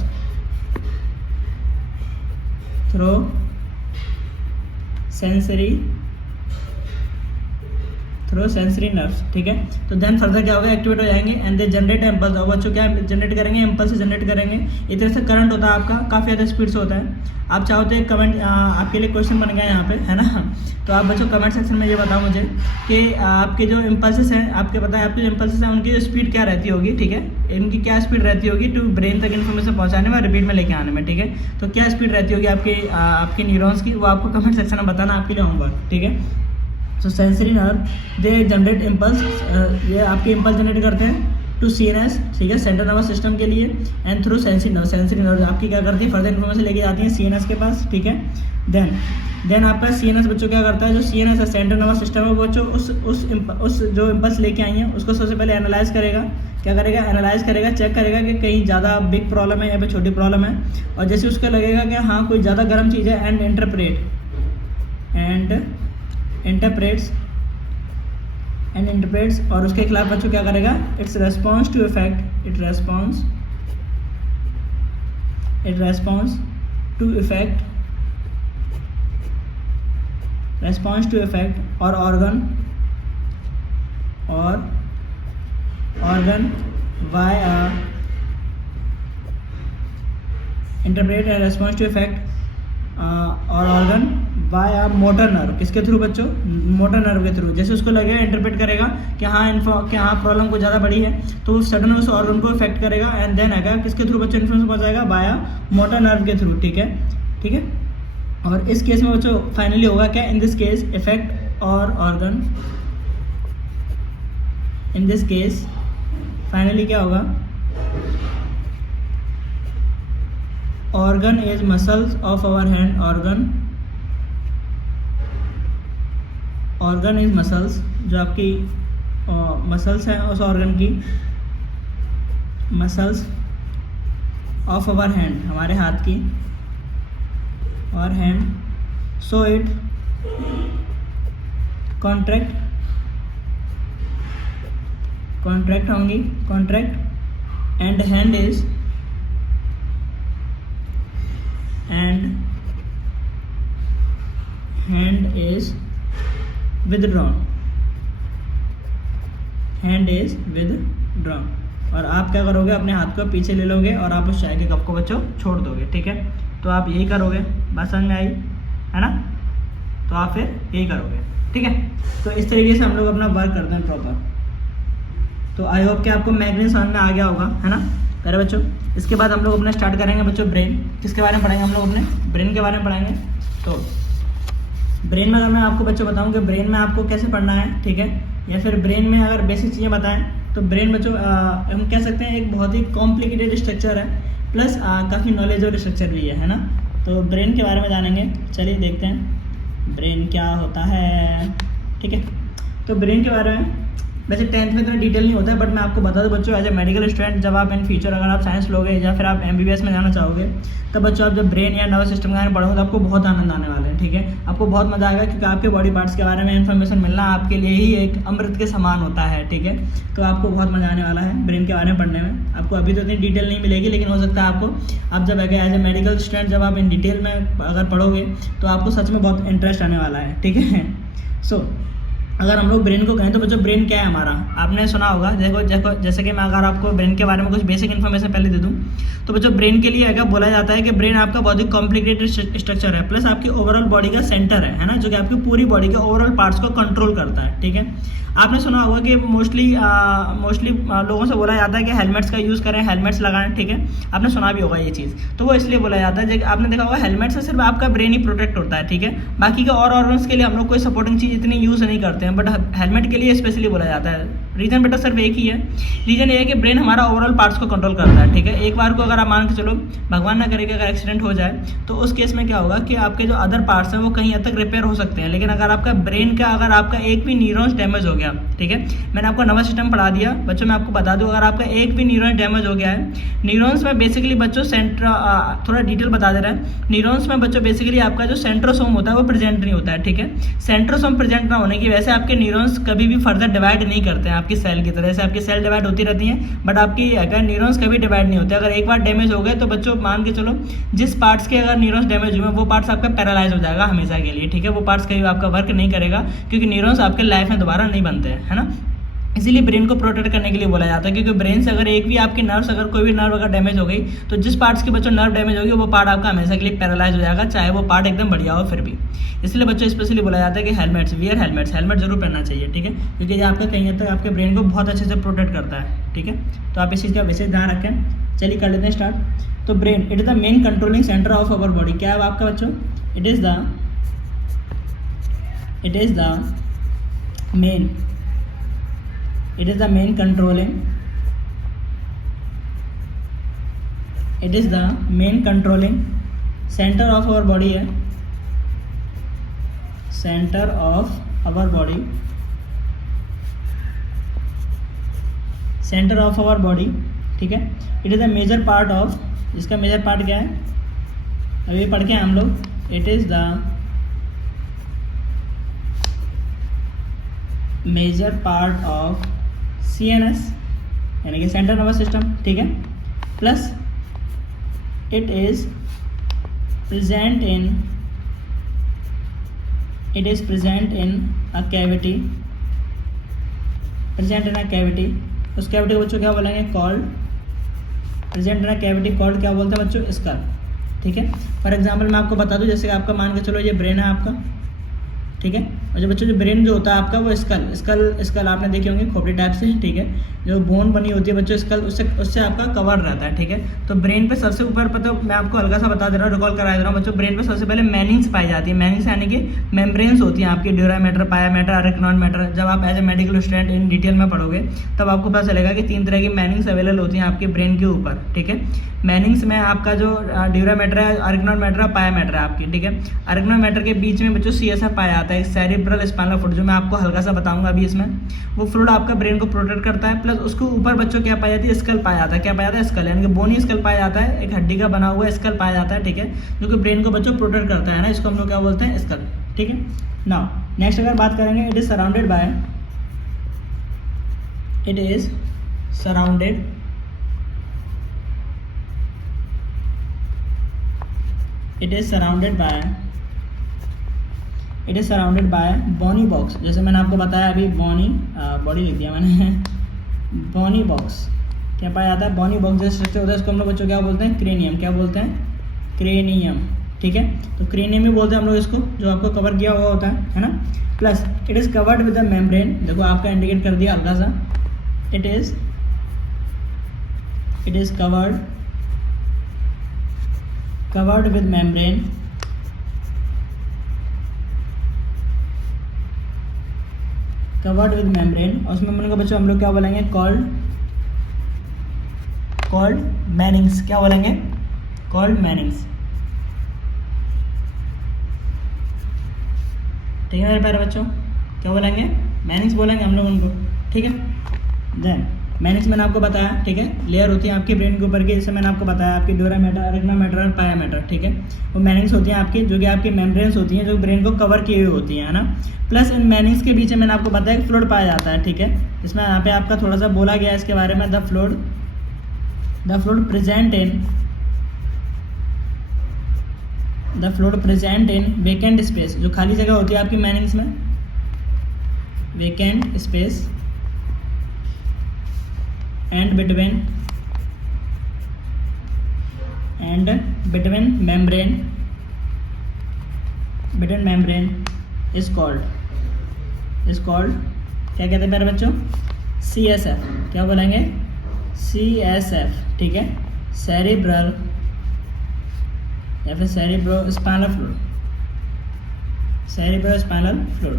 through sensory nerves, ठीक है। तो देन फर्दर क्या होगा, एक्टिवेट हो जाएंगे एंड दे जनरेट इम्पल्स। और बच्चों क्या जनरेट करेंगे, इम्पल्स जनरेट करेंगे। इस तरह से करंट होता है आपका, काफ़ी ज़्यादा स्पीड से होता है। आप चाहो तो एक कमेंट, आपके लिए क्वेश्चन बन गया यहाँ पे, है ना। तो आप बच्चों कमेंट सेक्शन में ये बताओ मुझे कि आपके जो इम्पल्सेस हैं, आपके पता है आपके जो इम्पल्सेस हैं उनकी जो स्पीड क्या रहती होगी, ठीक है, इनकी क्या स्पीड रहती होगी टू ब्रेन तक इन्फॉर्मेशन पहुँचाने में, रिपीट में लेके आने में, ठीक है। तो क्या स्पीड रहती होगी आपके न्यूरॉन्स की, वो आपको कमेंट सेक्शन में बताना, आपके लिए होमवर्क, ठीक है। So sensory nerve they generate impulse, ये आपके इम्पल्स जनरेट करते हैं टू CNS, ठीक है, सेंट्रल नर्वस सिस्टम के लिए, एंड थ्रू सेंसरी नर्व आपकी क्या करती है, फर्दर इन्फॉर्मेशन लेके जाती है CNS के पास, ठीक है। देन आपका CNS बच्चों क्या करता है, जो CNS है सेंट्रल नर्वस सिस्टम है, बच्चों उस जो इम्पल्स लेके आई हैं उसको सबसे पहले एनालाइज करेगा, क्या करेगा, एनालाइज करेगा, चेक करेगा कि कहीं ज़्यादा बिग प्रॉब्लम है या फिर छोटी प्रॉब्लम है, और जैसे उसको लगेगा कि हाँ कोई ज़्यादा गर्म चीज़ है, एंड इंटरप्रेट्स, और उसके खिलाफ बच्चों क्या करेगा, it's response to effector organ via interpret and response to effector organ via motor nerve, किसके थ्रू बच्चों, मोटर नर्व के थ्रू। जैसे उसको लगेगा, इंटरप्रेट करेगा कि हाँ प्रॉब्लम को ज़्यादा बड़ी है, तो सडन उस ऑर्गन को इफेक्ट करेगा, एंड देन आएगा किसके थ्रू बच्चों इन्फ्लुएंस पहुंचाएगा, वाया मोटर नर्व के थ्रू, ठीक है। और इस केस में बच्चों फाइनली होगा क्या, in this case effector organ, in this case finally क्या होगा, organ is muscles of our hand, organ is muscles, जो आपकी मसल्स हैं उस ऑर्गन की, मसल्स ऑफ आवर हैंड, हमारे हाथ की, और हैंड, सो इट कॉन्ट्रैक्ट होंगी, contract, and hand is withdrawn, और आप क्या करोगे, अपने हाथ को पीछे ले लोगे और आप उस चाय के कप को बच्चों छोड़ दोगे, ठीक है। तो आप यही करोगे, बात समझ में आई, है ना। तो आप फिर यही करोगे, ठीक है। तो इस तरीके से हम लोग अपना वर्क करते हैं प्रॉपर। तो आई होप कि आपको मैगनीज समझ में आ गया होगा, है ना प्यारे बच्चों। इसके बाद हम लोग अपना स्टार्ट करेंगे बच्चों ब्रेन। किसके बारे में पढ़ेंगे हम लोग, अपने ब्रेन के बारे में पढ़ेंगे। तो ब्रेन में अगर मैं आपको बच्चों बताऊं कि ब्रेन में आपको कैसे पढ़ना है, ठीक है, या फिर ब्रेन में अगर बेसिक चीज़ें बताएं, तो ब्रेन बच्चों हम कह सकते हैं एक बहुत ही कॉम्प्लिकेटेड स्ट्रक्चर है, प्लस काफ़ी नॉलेजेबल स्ट्रक्चर भी है ना। तो ब्रेन के बारे में जानेंगे, चलिए देखते हैं ब्रेन क्या होता है, ठीक है। तो ब्रेन के बारे में वैसे 10th में इतना डिटेल नहीं होता है, बट मैं आपको बता दूं बच्चों, एज ए मेडिकल स्टूडेंट जब आप इन फ्यूचर अगर आप साइंस लोगे या फिर आप MBBS में जाना चाहोगे, तब बच्चों आप जब ब्रेन या नर्वस सिस्टम के बारे में पढ़ोगे तो आपको बहुत आनंद आने वाला है, ठीक है। आपको बहुत मजा आएगा, क्योंकि आपके बॉडी पार्ट्स के बारे में इन्फॉर्मेशन मिलना आपके लिए ही एक अमृत के समान होता है, ठीक है। तो आपको बहुत मजा आने वाला है ब्रेन के बारे में पढ़ने में। आपको अभी तो इतनी डिटेल नहीं मिलेगी, लेकिन हो सकता है आपको, आप जब एज ए मेडिकल स्टूडेंट जब आप इन डिटेल में अगर पढ़ोगे तो आपको सच में बहुत इंटरेस्ट आने वाला है, ठीक है। सो अगर हम लोग ब्रेन को कहें तो बच्चों ब्रेन क्या है हमारा, आपने सुना होगा। देखो जैसे कि मैं अगर आपको ब्रेन के बारे में कुछ बेसिक इन्फॉर्मेशन पहले दे दूं, तो बच्चों ब्रेन के लिए बोला जाता है कि ब्रेन आपका बहुत ही कॉम्प्लिकेटेड स्ट्रक्चर है, प्लस आपकी ओवरऑल बॉडी का सेंटर है ना, जो कि आपकी पूरी बॉडी के ओवरऑल पार्ट्स को कंट्रोल करता है, ठीक है। आपने सुना होगा कि मोस्टली लोगों से बोला जाता है कि हेलमेट्स का यूज़ करें, हेलमेट्स लगाएं, ठीक है। आपने सुना भी होगा ये चीज़, तो वो इसलिए बोला जाता है। आपने देखा होगा हेलमेट से सिर्फ आपका ब्रेन ही प्रोटेक्ट होता है, ठीक है। बाकी के और ऑर्गन्स के लिए हम लोग कोई सपोर्टिंग चीज़ इतनी यूज़ नहीं करते हैं, बट हेलमेट के लिए स्पेशली बोला जाता है। रीज़न बेटा सिर्फ एक ही है, रीज़न ये है कि ब्रेन हमारा ओवरऑल पार्ट्स को कंट्रोल करता है, ठीक है। एक बार को अगर आप मान के चलो, भगवान ना करे कि अगर एक्सीडेंट हो जाए, तो उस केस में क्या होगा कि आपके जो अदर पार्ट्स हैं वो कहीं हद तक रिपेयर हो सकते हैं, लेकिन अगर आपका ब्रेन का अगर आपका एक भी न्यूरॉन्स डैमेज हो गया, ठीक है। मैंने आपको नर्वस सिस्टम पढ़ा दिया बच्चों, मैं आपको बता दूं, अगर आपका एक भी न्यूरॉन डैमेज हो गया है, न्यूरॉन्स में बेसिकली बच्चों थोड़ा डिटेल बता दे रहा है। न्यूरॉन्स में बच्चों बेसिकली आपका जो सेंट्रोसोम होता है वो प्रेजेंट नहीं होता है, ठीक है। सेंट्रोसोम प्रेजेंट ना होने की वजह से आपके न्यूरॉन्स कभी भी फर्दर डिवाइड नहीं करते हैं आपकी सेल की तरह से। आपकी सेल डिवाइड होती रहती है, बट आपकी अगर न्यूरॉन्स कभी डिवाइड नहीं होते। अगर एक बार डैमेज हो गए तो बच्चों मान के चलो, जिस पार्ट्स के अगर न्यूरॉन्स डैमेज हुए वो पार्ट्स आपका पैरालाइज हो जाएगा हमेशा के लिए, ठीक है। वो पार्ट्स कभी आपका वर्क नहीं करेगा, क्योंकि न्यूरॉन्स आपके लाइफ में दोबारा नहीं बनते हैं, है ना। इसीलिए ब्रेन को प्रोटेक्ट करने के लिए बोला जाता है, क्योंकि ब्रेन से अगर एक भी आपकी नर्व्स, अगर कोई भी नर्व अगर डैमेज हो गई, तो जिस पार्ट्स की बच्चों नर्व डैमेज होगी वो पार्ट आपका हमेशा के लिए पैरालाइज हो जाएगा, चाहे वो पार्ट एकदम बढ़िया हो फिर भी। इसलिए बच्चों स्पेशली बोला जाता है कि हेलमेट जरूर पहनना चाहिए, ठीक है, क्योंकि ये आपका कहीं हद तक आपके ब्रेन को बहुत अच्छे से प्रोटेक्ट करता है, ठीक है। तो आप इस चीज़ का विशेष ध्यान रखें। चलिए कर लेते हैं स्टार्ट। तो brain it is the main controlling centre of our body. क्या है आपका बच्चों? It is the main controlling centre of our body है, सेंटर ऑफ आवर बॉडी, ठीक है। It is the major part of, इसका मेजर पार्ट क्या है अभी पढ़ के हम लोग। It is the major part of CNS यानी कि सेंट्रल नर्वस सिस्टम, ठीक है। Plus it is present in a cavity, उस कैविटी को बच्चों क्या बोलेंगे? Called, present in a cavity called क्या बोलते हैं बच्चों? स्कल, ठीक है। फॉर एग्जाम्पल मैं आपको बता दूं, जैसे आपका मान के चलो ये ब्रेन है आपका, ठीक है। और जो बच्चों जो ब्रेन जो होता है आपका वो स्कल आपने देखी होंगी खोपड़ी टाइप से, ठीक है। जो बोन बनी होती है बच्चों स्कल, उससे आपका कवर रहता है, ठीक है। तो ब्रेन पे सबसे ऊपर पता, मैं आपको हल्का सा बता दे रहा हूँ, रिकॉल करा दे रहा हूँ बच्चों। ब्रेन पे सबसे पहले मैनिंग्स पाई जाती है। मैनिंग्स यानी कि मेम्ब्रेन्स होती हैं आपकी, dura matter, pia matter, arachnoid matter. जब आप as a medical student in detail में पढ़ोगे तब आपको पता चलेगा कि 3 तरह की मैनिंग्स अवेलेबल होती हैं आपके ब्रेन के ऊपर, ठीक है। मैनिंग्स में आपका जो ड्यूरा मैटर है, अरेक्नॉन मैटर है, पाया मैटर है आपकी, ठीक है। अरेक्नॉन मैटर के बीच में बच्चों CSF पाया जाता है, सेरिब्रल स्पाइनल फ्लूइड, जो मैं आपको हल्का सा बताऊंगा अभी इसमें। वो फ्लूइड आपका ब्रेन को प्रोटेक्ट करता है। प्लस उसके ऊपर बच्चों क्या पाया जाती है? स्कल पाया जाता है। क्या पाया जाता है? स्कल, यानी कि बोनी स्कल पाया जाता है, एक हड्डी का बना हुआ स्कल पाया जाता है, ठीक है, जो कि ब्रेन को बच्चों प्रोटेक्ट करता है ना। इसको हम लोग क्या बोलते हैं? स्कल, ठीक है। नाउ नेक्स्ट अगर बात करेंगे, it is surrounded by bony box. जैसे मैंने आपको बताया अभी, बॉडी लिख दिया मैंने बोनी बॉक्स क्या पाया जाता है? बोनी बॉक्स जैसे स्ट्रक्चर होता है, इसको हम लोग बच्चों क्या बोलते हैं? क्रेनियम। क्या बोलते हैं? क्रेनियम, ठीक है। तो क्रेनियम ही बोलते हैं हम लोग इसको, जो आपको कवर किया हुआ होता है ना। Plus it is covered with the membrane. देखो आपका इंडिकेट कर दिया हल्का सा। It is covered with membrane, और उसमें मेम्ब्रेन को बच्चों हम लोग क्या बोलेंगे? Called Manning's. क्या बोलेंगे? कॉल्ड मैनिंग्स, ठीक है मेरे प्यारे बच्चों। क्या बोलेंगे? मैनिंग्स बोलेंगे हम लोग उनको, ठीक है। देन मैनिंग्स मैंने आपको बताया, ठीक है, लेयर होती है आपके ब्रेन के ऊपर की, जैसे मैंने आपको बताया आपकी ड्यूरा मैटर, अरेग्ना मैटर और पाया मैटर, ठीक है। वो मैनिंग्स होती हैं आपकी, जो कि आपकी मेम्ब्रेन्स होती हैं जो ब्रेन को कवर किए हुए होती हैं, है ना। प्लस इन मैनिंग्स के पीछे मैंने आपको बताया कि फ्लूइड पाया जाता है, ठीक है। इसमें यहाँ पे आपका थोड़ा सा बोला गया है इसके बारे में, the fluid present in vacant space, जो खाली जगह होती है आपकी मैनिंग्स में, vacant space and between membrane is called क्या कहते हैं मेरे बच्चों, CSF। क्या बोलेंगे, CSF, ठीक है, सेरिब्रल या फिर सेरिब्रोस्पाइनल फ्लूइड।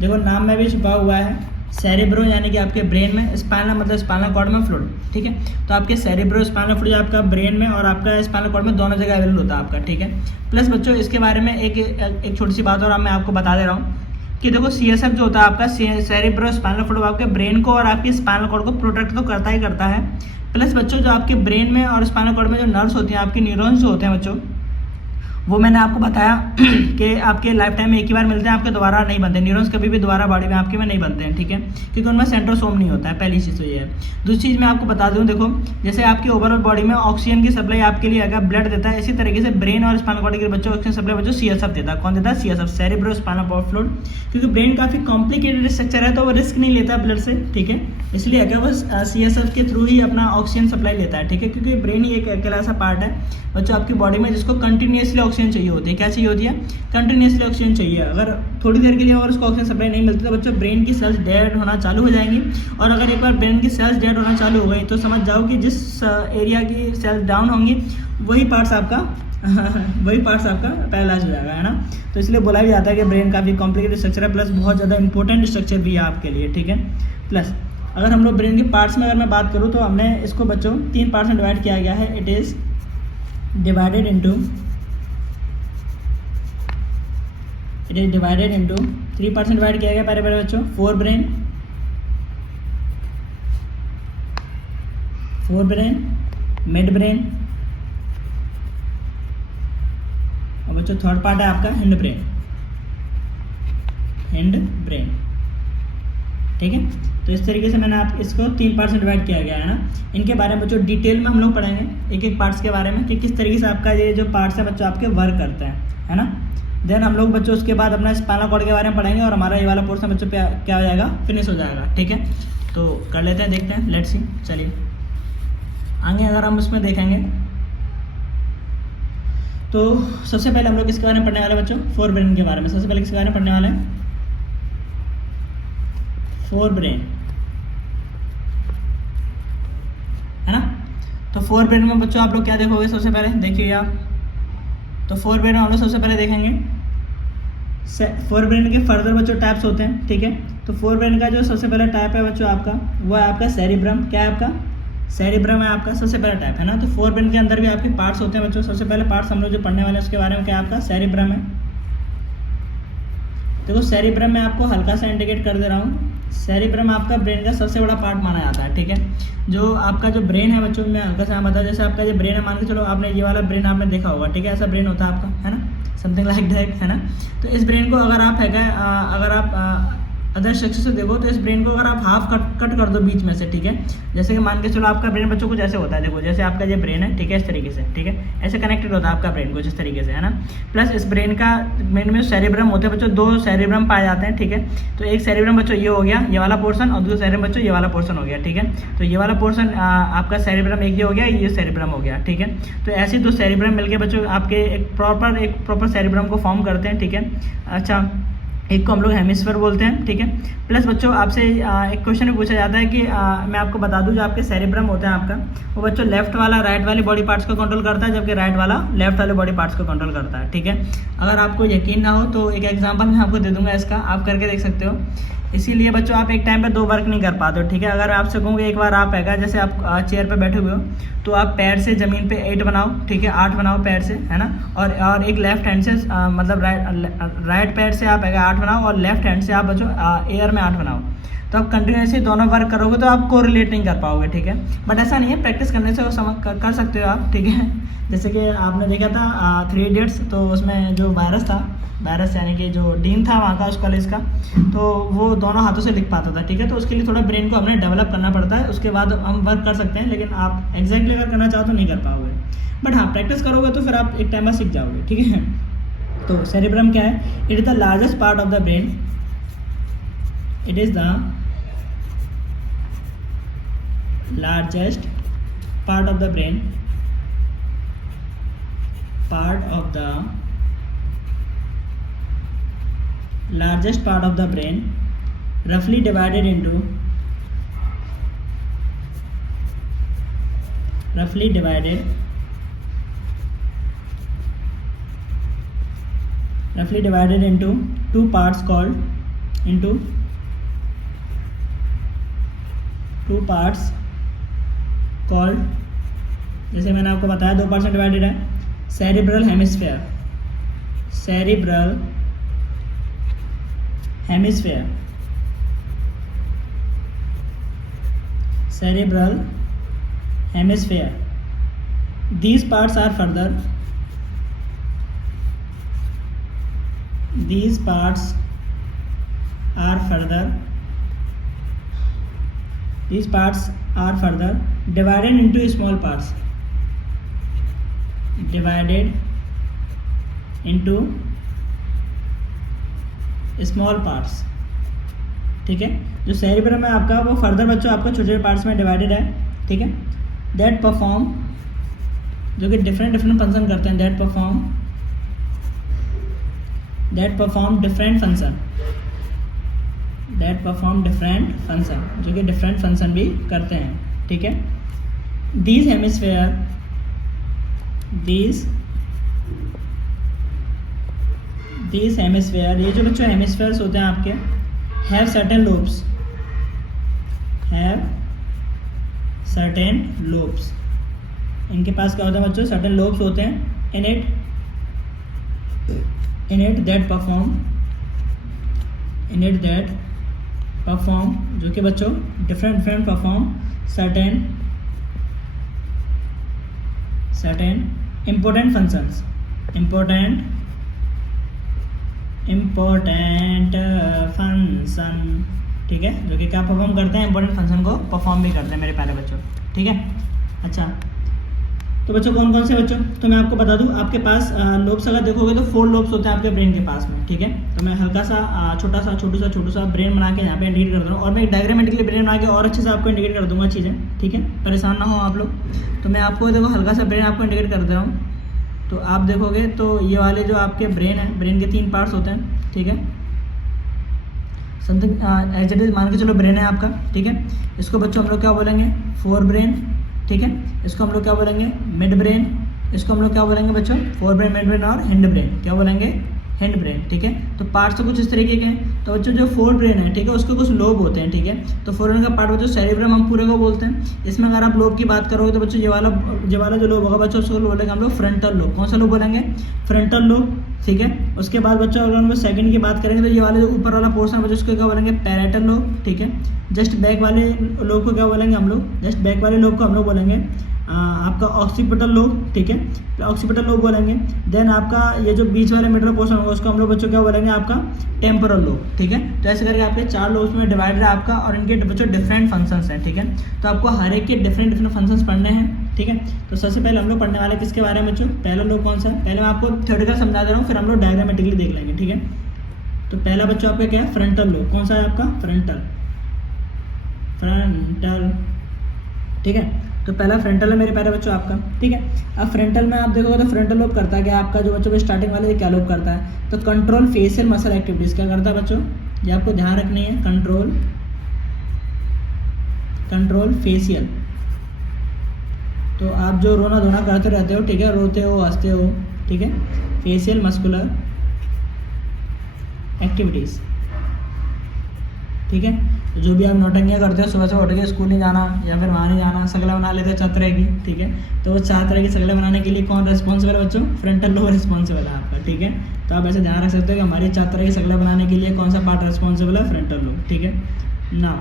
देखो नाम में भी छुपा हुआ है, सेरिब्रो यानी कि आपके ब्रेन में, स्पाइनल मतलब स्पाइनल कॉर्ड में फ्लूइड, ठीक है। तो आपके सेरिब्रो स्पाइनल फ्लूइड आपका ब्रेन में और आपका स्पाइनल कॉर्ड में दोनों जगह अवेलेबल होता है आपका, ठीक है। प्लस बच्चों इसके बारे में एक छोटी सी बात और मैं आपको बता दे रहा हूँ कि देखो CSF जो होता है आपका सेरिब्रो स्पाइनल फ्लूइड, आपके ब्रेन को और आपकी स्पाइनल कॉर्ड को प्रोटेक्ट तो करता ही करता है। प्लस बच्चों जो आपके ब्रेन में और स्पाइनल कॉर्ड में जो नर्व्स होती हैं, आपकी न्यूरॉन्स जो होते हैं बच्चों, वो मैंने आपको बताया कि आपके लाइफ टाइम में एक ही बार मिलते हैं, आपके दोबारा नहीं बनते। न्यूरॉन्स कभी भी दोबारा बॉडी में आपके में नहीं बनते हैं, ठीक है, क्योंकि उनमें सेंट्रोसोम नहीं होता है। पहली चीज़ तो ये है। दूसरी चीज़ मैं आपको बता दूं, देखो जैसे आपकी ओवरऑल बॉडी में ऑक्सीजन की सप्लाई आपके लिए अगर ब्लड देता है, इसी तरीके से ब्रेन और स्पाइनल कॉर्ड के बच्चों ऑक्सीजन सप्लाई बच्चों CSF देता है। कौन देता है, CSF, सेरिब्रो स्पाइनल फ्लूइड। क्योंकि ब्रेन काफ़ी कॉम्प्लिकेटेड स्ट्रक्चर है तो वो रिस्क नहीं लेता ब्लड से, ठीक है, इसलिए अगर वो CSF के थ्रू ही अपना ऑक्सीजन सप्लाई लेता है, ठीक है। क्योंकि ब्रेन ही एक अकेला ऐसा पार्ट है बच्चों आपकी बॉडी में जिसको कंटिन्यूसली ऑक्सीजन चाहिए होती है। क्या चाहिए होती है, कंटिन्यूसली ऑक्सीजन चाहिए। अगर थोड़ी देर के लिए अगर उसको ऑक्सीजन सप्लाई नहीं मिलती तो बच्चों ब्रेन की सेल्स डेड होना चालू हो जाएंगी। और अगर एक बार ब्रेन की सेल्स डेड होना चालू हो गई तो समझ जाओ कि जिस एरिया की सेल्स डाउन होंगी वही पार्ट्स आपका पैरालाइज हो जाएगा, है ना। तो इसलिए बोला भी जाता है कि ब्रेन काफ़ी कॉम्प्लिकेटेड स्ट्रक्चर है, प्लस बहुत ज़्यादा इंपॉर्टेंट स्ट्रक्चर भी है आपके लिए, ठीक है। प्लस अगर हम लोग ब्रेन के पार्ट्स में अगर मैं बात करूँ तो हमने इसको बच्चों 3 पार्ट्स में डिवाइड किया गया है। It is divided into 3 parts में डिवाइड किया गया प्यारे प्यारे बच्चों। फोर ब्रेन, मिड ब्रेन और बच्चों थर्ड पार्ट है आपका हिंड ब्रेन, ठीक है। तो इस तरीके से मैंने आप इसको 3 पार्ट्स में डिवाइड किया गया है ना। इनके बारे में बच्चों डिटेल में हम लोग पढ़ेंगे एक एक पार्ट्स के बारे में कि किस तरीके से आपका ये जो पार्ट्स है बच्चों आपके वर्क करते हैं, है ना। देन हम लोग बच्चों उसके बाद अपना स्पाइनल कॉर्ड के बारे में पढ़ेंगे और हमारा ये वाला पोर्शन बच्चों क्या हो जाएगा, फिनिश हो जाएगा, ठीक है। तो कर लेते हैं, देखते हैं, लेट्स सी। चलिए आगे अगर हम उसमें देखेंगे तो सबसे पहले हम लोग किसके बारे में पढ़ने वाले हैं बच्चों, फोर ब्रेन के बारे में। सबसे पहले किसके बारे में पढ़ने वाले हैं, फोर ब्रेन, है ना। तो फोर ब्रेन में बच्चों आप लोग क्या देखोगे, सबसे पहले देखिए आप, तो फोर ब्रेन में हम लोग सबसे पहले देखेंगे फोर ब्रेन के फर्दर बच्चों टाइप्स होते हैं, ठीक है। तो फोर ब्रेन का जो सबसे पहला टाइप है बच्चों आपका, वो है आपका सेरिब्रम। क्या है आपका, सेरिब्रम है आपका सबसे पहला टाइप, है ना। तो फोर ब्रेन के अंदर भी आपके पार्ट्स होते हैं बच्चों। सबसे पहले पार्ट्स हम लोग जो पढ़ने वाले हैं उसके बारे में क्या आपका सेरिब्रम है। देखो सेरिब्रम में आपको हल्का सा इंडिकेट कर दे रहा हूँ, सेरिब्रम आपका ब्रेन का सबसे बड़ा पार्ट माना जाता है, ठीक है। जो आपका जो ब्रेन है बच्चों में हल्का सा बता, जैसे आपका जो ब्रेन है, मान के चलो आपने ये वाला ब्रेन आपने देखा होगा, ठीक है, ऐसा ब्रेन होता है आपका, है ना, समथिंग लाइक दैट, है ना। तो इस ब्रेन को अगर आप अगर आप अदर सेक्शन से देखो तो इस ब्रेन को अगर आप हाफ कट कर दो बीच में से, ठीक है। जैसे कि मान के चलो आपका ब्रेन बच्चों कुछ ऐसे होता है, देखो जैसे आपका ये ब्रेन है, ठीक है, इस तरीके से, ठीक है, ऐसे कनेक्टेड होता है आपका ब्रेन कुछ इस तरीके से, है ना। प्लस इस ब्रेन का ब्रेन में सेरिब्रम होते हैं बच्चों, 2 सेरिब्रम पाए जाते हैं, ठीक है। तो एक सेरिब्रम बच्चों ये हो गया, ये वाला पोर्शन, और दूसरा सेरिब्रम बच्चों ये वाला पोर्शन हो गया, ठीक है। तो ये वाला पोर्शन आपका सेरिब्रम एक ये हो गया, ये सेरिब्रम हो गया, ठीक है। तो ऐसे 2 सेरिब्रम मिलकर बच्चों आपके एक प्रॉपर सेरिब्रम को फॉर्म करते हैं, ठीक है। अच्छा, एक को हम लोग हेमिस्फीयर बोलते हैं, ठीक है। प्लस बच्चों आपसे एक क्वेश्चन भी पूछा जाता है कि मैं आपको बता दूं, जो आपके सेरिब्रम होता है आपका, वो बच्चों लेफ्ट वाला राइट वाली बॉडी पार्ट्स को कंट्रोल करता है, जबकि राइट वाला लेफ्ट वाले बॉडी पार्ट्स को कंट्रोल करता है, ठीक है। अगर आपको यकीन ना हो तो एक एग्जांपल मैं आपको दे दूंगा इसका, आप करके देख सकते हो। इसीलिए बच्चों आप एक टाइम पे 2 वर्क नहीं कर पाते हो, ठीक है। अगर आपसे कहूँगा एक बार आप है जैसे आप चेयर पे बैठे हुए हो तो आप पैर से ज़मीन पे 8 बनाओ, ठीक है, 8 बनाओ पैर से, है ना। और एक लेफ्ट हैंड से मतलब राइट पैर से आप 8 8 बनाओ और लेफ्ट हैंड से आप बच्चों एयर में 8 बनाओ। तो आप कंटिन्यूसली दोनों वर्क करोगे तो आप कोरिलेट नहीं कर पाओगे, ठीक है। बट ऐसा नहीं है, प्रैक्टिस करने से वो कर सकते हो आप, ठीक है। जैसे कि आपने देखा था 3 इडियट्स, तो उसमें जो वायरस यानी कि जो डीन था वहाँ का उस कॉलेज का, तो वो दोनों हाथों से लिख पाता था, ठीक है। तो उसके लिए थोड़ा ब्रेन को हमने डेवलप करना पड़ता है, उसके बाद हम वर्क कर सकते हैं। लेकिन आप एग्जैक्टली अगर करना चाहो तो नहीं कर पाओगे, बट हाँ प्रैक्टिस करोगे तो फिर आप एक टाइम बाद सीख जाओगे, ठीक है। तो सेरिब्रम क्या है? It is the largest part of the brain. It is the largest part of the brain, largest part of the brain, roughly divided into two parts called जैसे मैंने आपको बताया 2 पार्ट से डिवाइडेड है। Cerebral hemisphere, these parts are further divided into small parts, ठीक है। जो सेरिब्रम है आपका वो फर्दर बच्चों आपका छोटे छोटे पार्ट्स में डिवाइडेड है, ठीक है। दैट परफॉर्म, जो कि डिफरेंट फंक्शन करते हैं, दैट परफॉर्म डिफरेंट फंक्शन, जो कि डिफरेंट फंक्शन भी करते हैं, ठीक है। These hemisphere, ये जो बच्चों हेमिस्फेयर्स होते हैं आपके, have certain lobes, इनके पास क्या होता है बच्चों? certain lobes होते हैं in it that perform, जो कि बच्चों different perform certain important functions, ठीक है, जो कि क्या परफॉर्म करते हैं? इंपॉर्टेंट फंक्शन को परफॉर्म भी करते हैं मेरे प्यारे बच्चों, ठीक है। अच्छा, तो बच्चों कौन कौन से बच्चों, तो मैं आपको बता दूं, आपके पास लोब्स अगर देखोगे तो 4 लोब्स होते हैं आपके ब्रेन के पास में, ठीक है। तो मैं हल्का सा छोटू सा ब्रेन बना के यहाँ पे इंडिकेट कर दूँगा, और मैं डायग्रामेटिकली ब्रेन बना के और अच्छे से आपको इंडिकेट कर दूँगा चीज़ें, ठीक है। परेशान ना हो आप लोग। तो मैं आपको देखो हल्का सा ब्रेन आपको इंडिकेट कर दे रहा हूँ, तो आप देखोगे तो ये वाले जो आपके ब्रेन है, ब्रेन के 3 पार्ट्स होते हैं, ठीक है। समथिंग एज इट इज मान के चलो ब्रेन है आपका, ठीक है। इसको बच्चों हम लोग क्या बोलेंगे? फोर ब्रेन, ठीक है। इसको हम लोग क्या बोलेंगे? Mid brain. इसको हम लोग क्या बोलेंगे बच्चों? फोर ब्रेन, मिड ब्रेन और हैंड ब्रेन। क्या बोलेंगे? हैंड ब्रेन, ठीक है। तो पार्ट्स तो कुछ इस तरीके के हैं। तो बच्चों जो फोर ब्रेन है, ठीक है, उसके कुछ लोब होते हैं, ठीक है। तो फोर ब्रेन का पार्ट बच्चों सेरिब्रम हम पूरे को बोलते हैं। इसमें अगर आप लोब की बात करोगे तो बच्चों ये वाला जो लोब होगा बच्चों उसको बोलेंगे हम लोग फ्रंटल लोब। कौन सा लोब बोलेंगे? फ्रंटल लोब, ठीक है। उसके बाद बच्चों अगर हम लोग सेकंड की बात करेंगे तो ये वाले जो ऊपर वाला पोर्शन है बच्चों उसको क्या बोलेंगे? पैरेटल लोब, ठीक है। जस्ट बैक वाले लोब को क्या बोलेंगे हम लोग? जस्ट बैक वाले लोब को हम लोग बोलेंगे आपका ऑक्सीपिटल लोब, ठीक है, ऑक्सीपिटल लोब बोलेंगे। देन आपका ये जो बीच वाले मिडल पोर्शन होगा उसको हम लोग बच्चों क्या बोलेंगे? आपका टेम्पोरल लोब, ठीक है। तो ऐसे करके आपके 4 लोब्स में डिवाइडेड है आपका, और इनके बच्चों डिफरेंट फंक्शंस हैं, ठीक है। तो आपको हर एक के डिफरेंट फंक्शंस पढ़ने हैं, ठीक है। तो सबसे पहले हम लोग पढ़ने वाले किसके बारे में बच्चों? पहला लोब कौन सा है? पहले मैं आपको थ्योरेटिकल समझा दे रहा हूँ, फिर हम लोग डायग्रामेटिकली देख लेंगे, ठीक है। तो पहला बच्चों आपका क्या है? Frontal lobe. कौन सा है आपका? फ्रंटल, ठीक है। तो पहला फ्रंटल है मेरे प्यारे बच्चों आपका, ठीक है। अब फ्रंटल में आप देखोगे तो फ्रंटल लोब करता है क्या आपका? जो बच्चों को स्टार्टिंग वाले क्या लोब करता है? तो कंट्रोल फेशियल मसल एक्टिविटीज़ क्या करता है बच्चों? ये आपको ध्यान रखनी है। कंट्रोल फेशियल, तो आप जो रोना धोना करते रहते हो, ठीक है, रोते हो, हंसते हो, ठीक है, फेशियल मस्कुलर एक्टिविटीज़, ठीक है। तो जो भी आप नौटंकियाँ करते हो, सुबह से उठ के स्कूल नहीं जाना या फिर वहाँ नहीं जाना, शक्लें बना लेते हो 4 तरह की, ठीक है। तो वो 4 तरह की शक्लें बनाने के लिए कौन रिस्पॉन्सिबल है बच्चों? फ्रंटल लोब रिस्पॉन्सिबल है आपका, ठीक है। तो आप ऐसे ध्यान रख सकते हो कि हमारी 4 तरह की शक्लें बनाने के लिए कौन सा पार्ट रिस्पॉन्सिबल है? फ्रंटल लोब, ठीक है ना।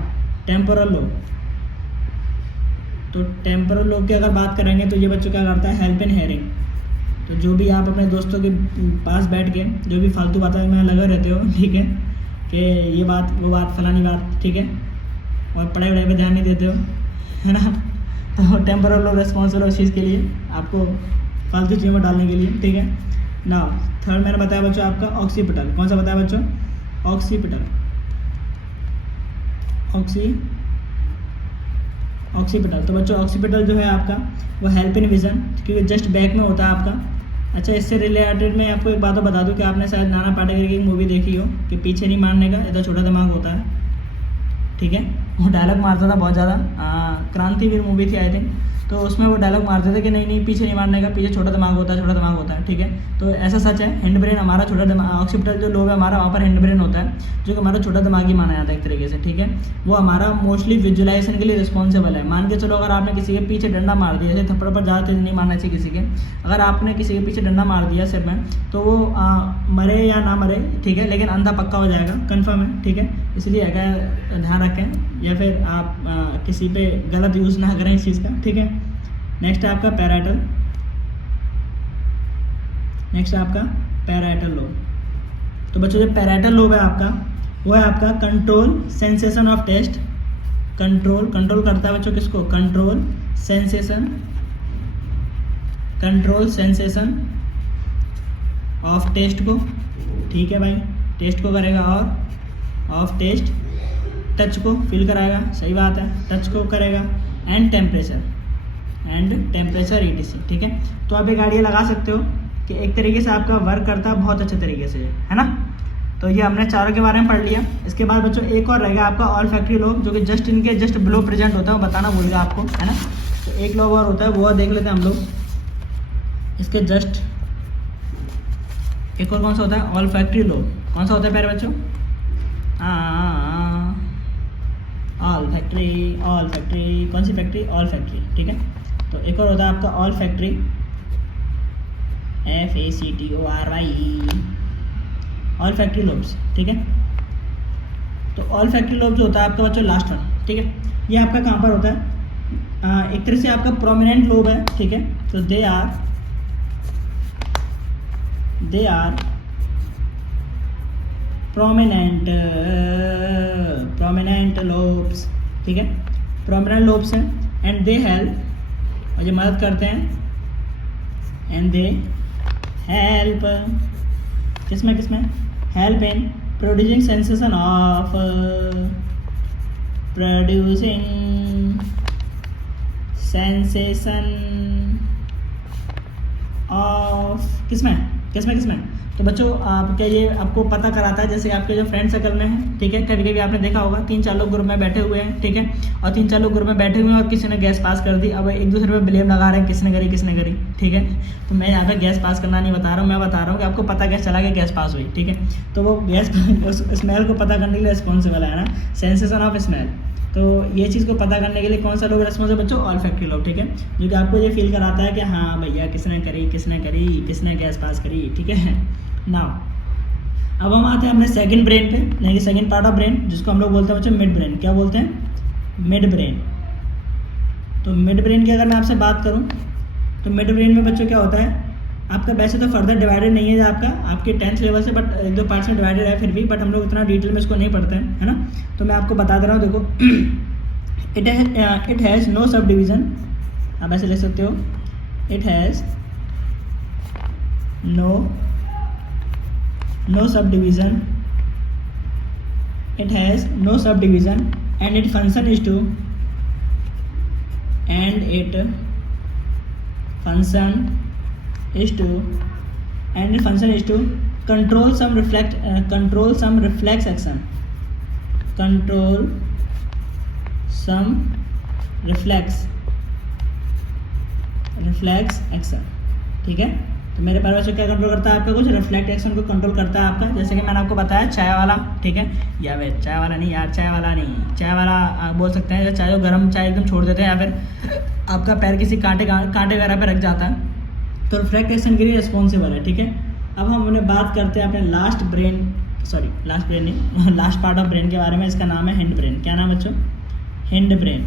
टेम्पोरल लोब, तो टेम्पोरल लोब की अगर बात करेंगे तो ये बच्चों क्या करता है? Help in hearing. तो जो भी आप अपने दोस्तों के पास बैठ के जो भी फालतू बातें में लगे रहते हो, ठीक है, कि ये बात वो बात फलानी बात, ठीक है, और पढ़ाई वढ़ाई पे ध्यान नहीं देते हो, है ना, तो टेम्पोरल लोब रिस्पॉन्सिबल है उस चीज़ के लिए, आपको फालतू चीज़ों में डालने के लिए, ठीक है ना। थर्ड मैंने बताया बच्चों आपका ऑक्सीपिटल। कौन सा बताया बच्चों? ऑक्सीपिटल। ऑक्सीपिटल, तो बच्चों ऑक्सीपिटल जो है आपका वो हेल्प इन विजन, क्योंकि जस्ट बैक में होता है आपका। अच्छा, इससे रिलेटेड मैं आपको एक बात बता दूं कि आपने शायद नाना पाटेकर की एक मूवी देखी हो कि पीछे नहीं मारने का इतना छोटा दिमाग होता है, ठीक है। वो डायलॉग मारता था बहुत ज़्यादा, क्रांतिवीर मूवी थी आई थिंक, तो उसमें वो डायलॉग मारते थे कि नहीं नहीं पीछे नहीं मारने का, पीछे छोटा दिमाग होता है, छोटा दिमाग होता है, ठीक है। तो ऐसा सच है, हैंड ब्रेन हमारा छोटा दिमाग, ऑक्सीपिटल जो लोब है हमारा, वहाँ पर हैंड ब्रेन होता है जो कि हमारा छोटा दिमाग ही माना जाता है एक तरीके से, ठीक है। वो हमारा मोस्टली विजुअलाइजेशन के लिए रिस्पॉन्सिबल है। मान के चलो अगर आपने किसी के पीछे डंडा मार दिया, जैसे थप्पड़ पर ज़्यादा तेज नहीं मारना चाहिए किसी के, अगर आपने किसी के पीछे डंडा मार दिया सिर में, तो वो मरे या ना मरे, ठीक है, लेकिन अंधा पक्का हो जाएगा, कन्फर्म है, ठीक है। इसलिए अगर ध्यान रखें, या फिर आप किसी पे गलत यूज़ ना करें इस चीज़ का, ठीक है। नेक्स्ट है आपका पैराइटल। Parietal lobe. तो बच्चों जो पैराइटल लोब है आपका, वो है आपका control sensation of taste. Control करता है बच्चों किसको? कंट्रोल सेंसेशन ऑफ टेस्ट को, ठीक है भाई, टेस्ट को करेगा, और ऑफ टेस्ट टच को फील कराएगा, सही बात है, टच को करेगा, एंड टेम्परेचर ETC, ठीक है। तो आप एक आइडिया लगा सकते हो कि एक तरीके से आपका वर्क करता है बहुत अच्छे तरीके से, है ना। तो ये हमने चारों के बारे में पढ़ लिया। इसके बाद बच्चों एक और रहेगा आपका ऑल्फैक्टरी लोब, जो कि जस्ट बिलो प्रेजेंट होता है, वो बताना भूल गया आपको, है ना। तो एक लोब और होता है, वो देख लेते हैं हम लोग। इसके जस्ट एक और कौन सा होता है? Olfactory lobe. कौन सा होता है प्यारे बच्चों? ऑल्फैक्टरी। कौन सी फैक्ट्री? ऑल्फैक्टरी, ठीक है। तो एक और होता है आपका ऑल्फैक्टरी, FACTORY, ऑल्फैक्टरी लोब्स, ठीक है। तो ऑल्फैक्टरी लोब जो होता है आपका बच्चों लास्ट वन, ठीक है, ये आपका कहाँ पर होता है? एक तरह से आपका प्रोमिनेंट लोब है, ठीक है। तो दे आर प्रोमिनेंट लोब्स, ठीक है, प्रोमिनेंट लोब्स हैं, एंड दे हेल्प, और ये मदद करते हैं, एंड दे हेल्प किसमें help in producing sensation of किसमें। तो बच्चों आप क्या ये आपको पता कराता है, जैसे आपके जो फ्रेंड सर्कल में है, ठीक है, कभी कभी आपने देखा होगा 3-4 लोग ग्रुप में बैठे हुए हैं, ठीक है, और 3-4 लोग ग्रुप में बैठे हुए हैं और किसी ने गैस पास कर दी। अब एक दूसरे पे ब्लेम लगा रहे हैं, किसने करी, ठीक है। तो मैं यहाँ पे गैस पास करना नहीं बता रहा हूँ, मैं बता रहा हूँ कि आपको पता कैसे चला कि गैस पास हुई, ठीक है। तो वो गैस स्मेल को पता करने के लिए रिस्पॉन्सिबल है ना, सेंसेशन ऑफ स्मेल। तो ये चीज़ को पता करने के लिए कौन सा लोग रिस्पॉन्सिबल बच्चों? ऑल्फैक्टरी लोब, ठीक है, जो कि आपको ये फील कराता है कि हाँ भैया किसने गैस पास करी, ठीक है। नाउ अब हम आते हैं अपने सेकंड ब्रेन पे, यानी कि सेकंड पार्ट ऑफ ब्रेन, जिसको हम लोग बोलते हैं बच्चों मिड ब्रेन। क्या बोलते हैं? Mid brain. तो मिड ब्रेन की अगर मैं आपसे बात करूं तो मिड ब्रेन में बच्चों क्या होता है आपका? वैसे तो फर्दर डिवाइडेड नहीं है आपके 10th लेवल से, बट 1-2 पार्ट्स में डिवाइडेड है फिर भी, बट हम लोग इतना डिटेल में इसको नहीं पढ़ते हैं, है ना। तो मैं आपको बता दे रहा हूँ, देखो it has no subdivision, आप ऐसे ले सकते हो, it has no subdivision, and its function is to control some reflex action, ठीक है। तो मेरे पैर बच्चों क्या कंट्रोल करता है आपका, कुछ रिफ्लेक्ट एक्शन को कंट्रोल करता है आपका। जैसे कि मैंने आपको बताया चाय वाला, ठीक है, या वे चाय वाला नहीं यार, चाय वाला नहीं, चाय वाला आप बोल सकते हैं, चाय गर्म चाय एकदम छोड़ देते हैं, या फिर आपका पैर किसी कांटे वगैरह पे रख जाता है, तो रिफ्लेक्ट एक्शन के लिए रिस्पॉन्सिबल है, ठीक है। अब हम उन्हें बात करते हैं अपने लास्ट पार्ट ऑफ ब्रेन के बारे में। इसका नाम है हिंड ब्रेन। क्या नाम बच्चों? Hind brain.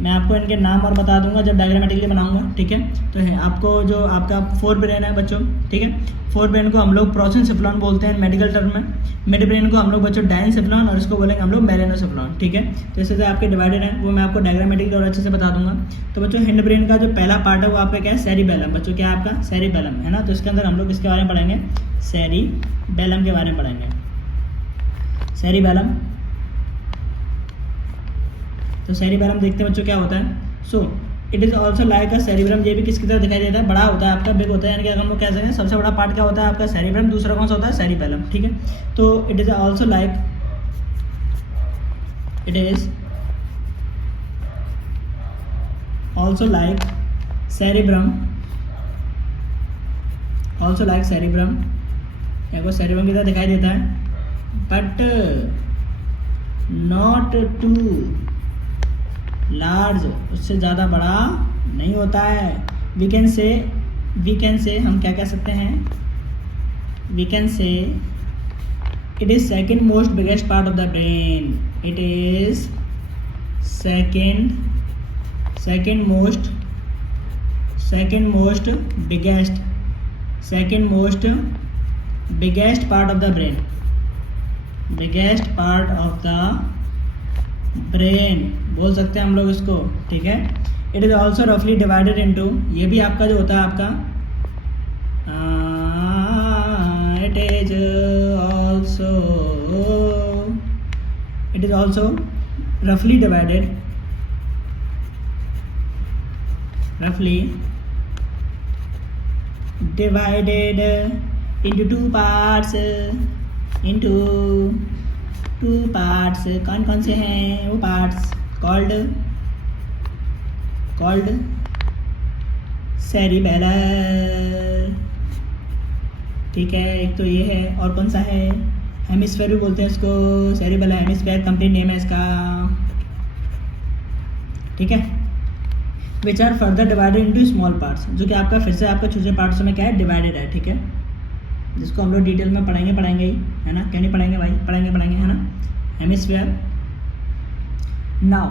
मैं आपको इनके नाम और बता दूंगा जब डायग्रामेटिकली बनाऊंगा, ठीक है। तो है आपको जो आपका फोर ब्रेन है बच्चों, ठीक है, फोर ब्रेन को हम लोग प्रोसेनसेफ्लॉन बोलते हैं मेडिकल टर्म में। मिड ब्रेन को हम लोग बच्चों डायनसेफ्लॉन, और इसको बोलेंगे हम लोग मेलेनोसेफ्लॉन, ठीक है। तो इस तरह से आपके डिवाइडेड हैं, वो मैं आपको डायग्रामेटिकली और अच्छे से बता दूंगा। तो बच्चों हिंड ब्रेन का जो पहला पार्ट है वो आपका क्या है? सेरिबेलम। बच्चों क्या है आपका? सेरिबेलम है ना। तो इसके अंदर हम लोग इसके बारे में पढ़ेंगे, सेरिबेलम के बारे में पढ़ेंगे। सेरिबेलम, तो सेरिबेलम देखते हैं बच्चों क्या होता है। So it is also like a cerebellum. ये भी किसकी तरह दिखाई देता है? बड़ा होता है आपका, बिग होता है, यानी कि अगर हम लोग कह सकते हैं सबसे बड़ा पार्ट क्या होता है आपका? सेरिबेलम। दूसरा कौन सा होता है? सेरिबेलम, ठीक है। तो it is also like cerebrum, या को सेरिब्रम की तरह दिखाई देता है, बट नॉट टू लार्ज, उससे ज़्यादा बड़ा नहीं होता है। वी कैन से हम क्या कह सकते हैं? We can say it is second most biggest part of the brain. It is second most biggest part of the brain, बोल सकते हैं हम लोग इसको, ठीक है। इट इज़ ऑल्सो रफली डिवाइडेड इनटू, ये भी आपका जो होता है आपका, इट इज ऑल्सो रफली डिवाइडेड into two parts, कौन से हैं वो पार्ट्स? कॉल्ड सेरिबेलर, ठीक है। एक तो ये है, और कौन सा है? हेमिस्फेयर भी बोलते हैं इसको, सेरिबेलर हेमिस्फेयर कंप्लीट नेम है इसका, ठीक है। Which are further divided into small parts, जो कि आपका फिर से आपका छोटे पार्ट्स में क्या है? डिवाइडेड है, ठीक है। जिसको हम लोग डिटेल में पढ़ेंगे ही, है ना। क्यों नहीं पढ़ेंगे भाई? पढ़ेंगे, है ना। Hemisphere. Now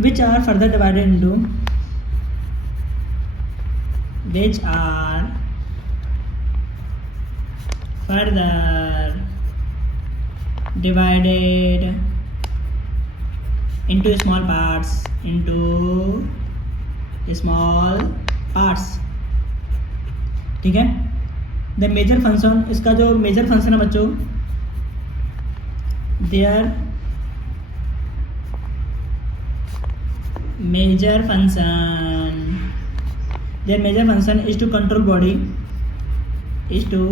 which are further divided into small parts, ठीक है। द मेजर फंक्शन, इसका जो मेजर फंक्शन है बच्चों, their major function is to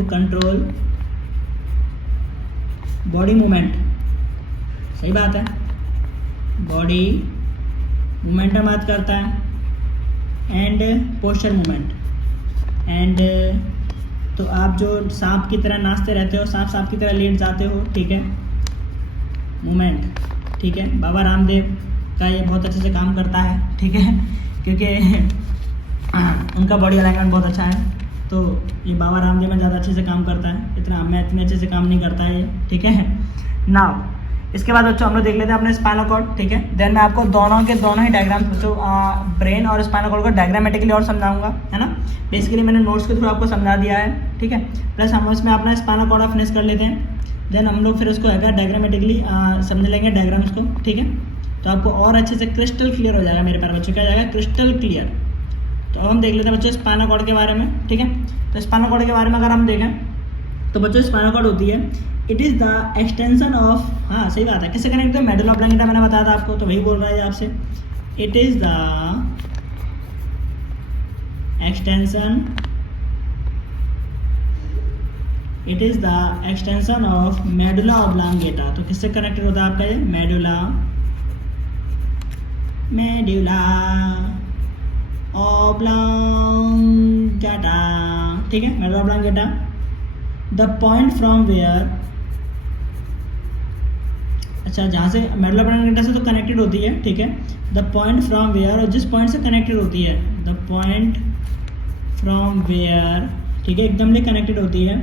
control body movement, सही बात है। बॉडी मूवमेंट हम बात करता है, एंड पोस्चर मूवमेंट, एंड तो आप जो सांप की तरह नाचते रहते हो, सांप की तरह लेट जाते हो, ठीक है, मूवमेंट, ठीक है। बाबा रामदेव का ये बहुत अच्छे से काम करता है, ठीक है, क्योंकि उनका बॉडी अलाइनमेंट बहुत अच्छा है, तो ये बाबा रामदेव में ज़्यादा अच्छे से काम करता है, इतने अच्छे से काम नहीं करता है ये, ठीक है। नाउ इसके बाद बच्चों हम लोग देख लेते हैं अपने स्पाइनल कॉर्ड, ठीक है। देन मैं आपको दोनों ही डायग्राम बच्चों ब्रेन और स्पाइनल कॉर्ड को डायग्रामेटिकली और समझाऊंगा, है ना। बेसिकली मैंने नोट्स के थ्रू आपको समझा दिया है, ठीक है। प्लस हम इसमें अपना स्पाइनल कॉर्ड फिनिश कर लेते हैं, देन हम लोग फिर उसको है डायग्रामेटिकली समझ लेंगे डायग्राम्स को, ठीक है। तो आपको और अच्छे से क्रिस्टल क्लियर हो जाएगा मेरे प्यारे बच्चों, क्या जाएगा? Crystal clear. तो अब हम देख लेते हैं बच्चों स्पाइनल कॉर्ड के बारे में, ठीक है। तो स्पाइनल कॉर्ड के बारे में अगर हम देखें तो बच्चों स्पाइनल कॉर्ड होती है, it is the extension of, हाँ सही बात है, किससे कनेक्ट है? मेडुला ऑब्लांगेटा, मैंने बताया था आपको, तो वही बोल रहा है आपसे। It is the extension of medulla oblongata. तो किससे कनेक्टेड होता है आपका ये? मेडुला ऑब्लांगेटा, ठीक है, medulla oblongata, the point from where, अच्छा जहाँ से मेडुला ऑब्लांगेटा से तो कनेक्टेड होती है, ठीक है, द पॉइंट फ्रॉम वेयर, और जिस पॉइंट से कनेक्टेड होती है, द पॉइंट फ्रॉम वेयर, ठीक है, एकदम से कनेक्टेड होती है,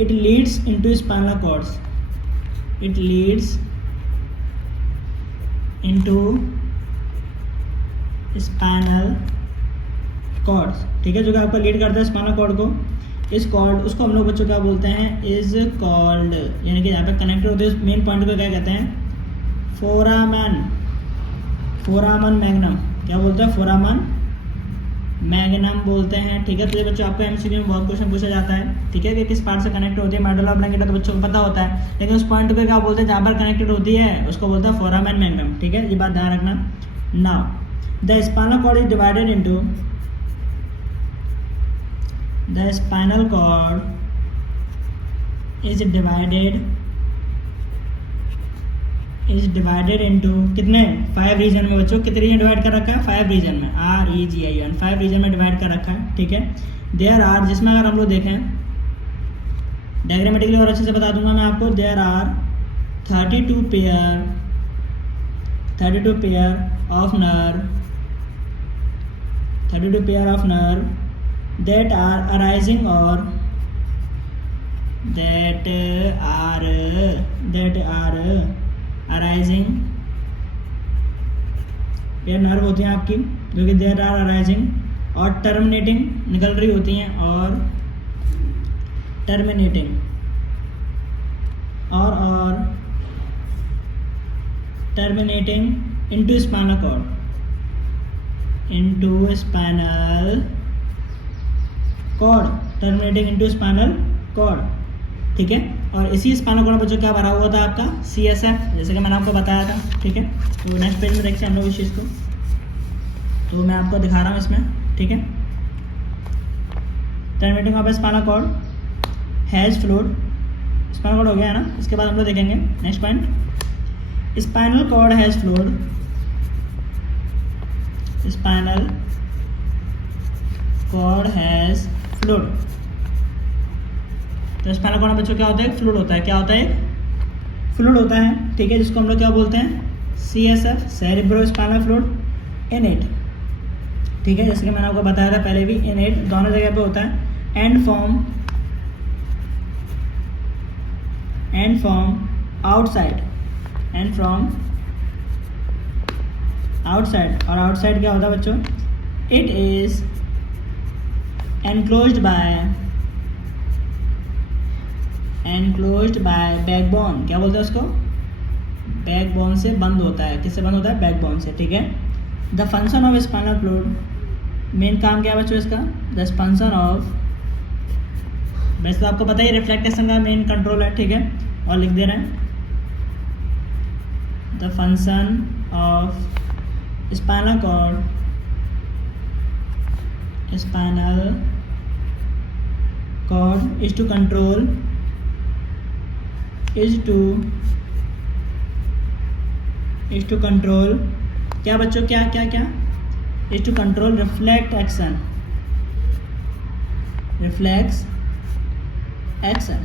it leads into spinal cords, it leads into spinal cords, ठीक है, जो कि आपका लीड करता है स्पाइनल कॉर्ड को, इस कॉर्ड उसको हम लोग बच्चों क्या बोलते हैं, इज कॉल्ड, यानी कि यहाँ पे कनेक्ट होते हैं मेन पॉइंट को क्या कहते हैं, फोरामन, फोरामन मैग्नम, क्या बोलते हैं, फोरामन मैग्नम बोलते हैं, ठीक है। तो ये बच्चों आपको एमसीक्यू में बहुत क्वेश्चन पूछा जाता है, ठीक है, कि किस पार्ट से कनेक्ट होती है मेडुला ऑब्लांगेटा, तो बच्चों को पता होता है, लेकिन उस पॉइंट पे क्या बोलते हैं जहाँ पर कनेक्टेड होती है उसको बोलते हैं फोरामन मैग्नम, ठीक है, ये बात ध्यान रखना। Now the spinal cord is divided into, the spinal cord is divided into कितने 5 रीजन में बच्चों, कितने रीजन डिवाइड कर रखा है, 5 रीजन में, REGION 5 रीजन में डिवाइड कर रखा है, ठीक है। देयर आर, जिसमें अगर हम लोग देखें डायग्रामेटिकली और अच्छे से बता दूंगा मैं आपको, there are 32 pair of nerve, 32 pair of nerve that are arising or that are arising, ये नर्व होती हैं आपकी जो कि देयर आर अराइजिंग और टर्मिनेटिंग, निकल रही होती हैं, और टर्मिनेटिंग और terminating into spinal cord, into spinal cord, terminating into spinal cord, ठीक है। और इसी स्पाइनल कॉर्ड में बच्चों क्या भरा हुआ था आपका, CSF, जैसे कि मैंने आपको बताया था, ठीक है। तो नेक्स्ट पेज में देखते हैं हम लोग इस चीज़ को, तो मैं आपको दिखा रहा हूँ इसमें, ठीक है। Terminating of spinal cord has fluid, spinal cord हो गया है ना, इसके बाद हम लोग देखेंगे next point, spinal cord has fluid, spinal cord has fluid, तो स्पाइनल कॉर्ड में बच्चों क्या होता है, फ्लूइड होता है, क्या होता है, फ्लूइड होता है, ठीक है, जिसको हम लोग क्या बोलते हैं, CSF, सेरेब्रो स्पाइनल फ्लूइड, इनेट, ठीक है, जैसे कि मैंने आपको बताया था पहले भी, इनेट दोनों जगह पे होता है, and from outside, and from outside, और आउटसाइड क्या होता है बच्चों, it is enclosed by backbone, क्या बोलते हैं उसको, बैकबोन से बंद होता है, किससे बंद होता है, बैकबोन से, ठीक है। The function of spinal fluid, main काम क्या है बच्चों इसका, द फंक्शन ऑफ, वैसे तो आपको पता ही रिफ्लेक्टेशन का मेन कंट्रोल है, ठीक है, और लिख दे रहे हैं, the function of spinal cord, spinal cord is to control, क्या बच्चों, क्या is to control reflex action,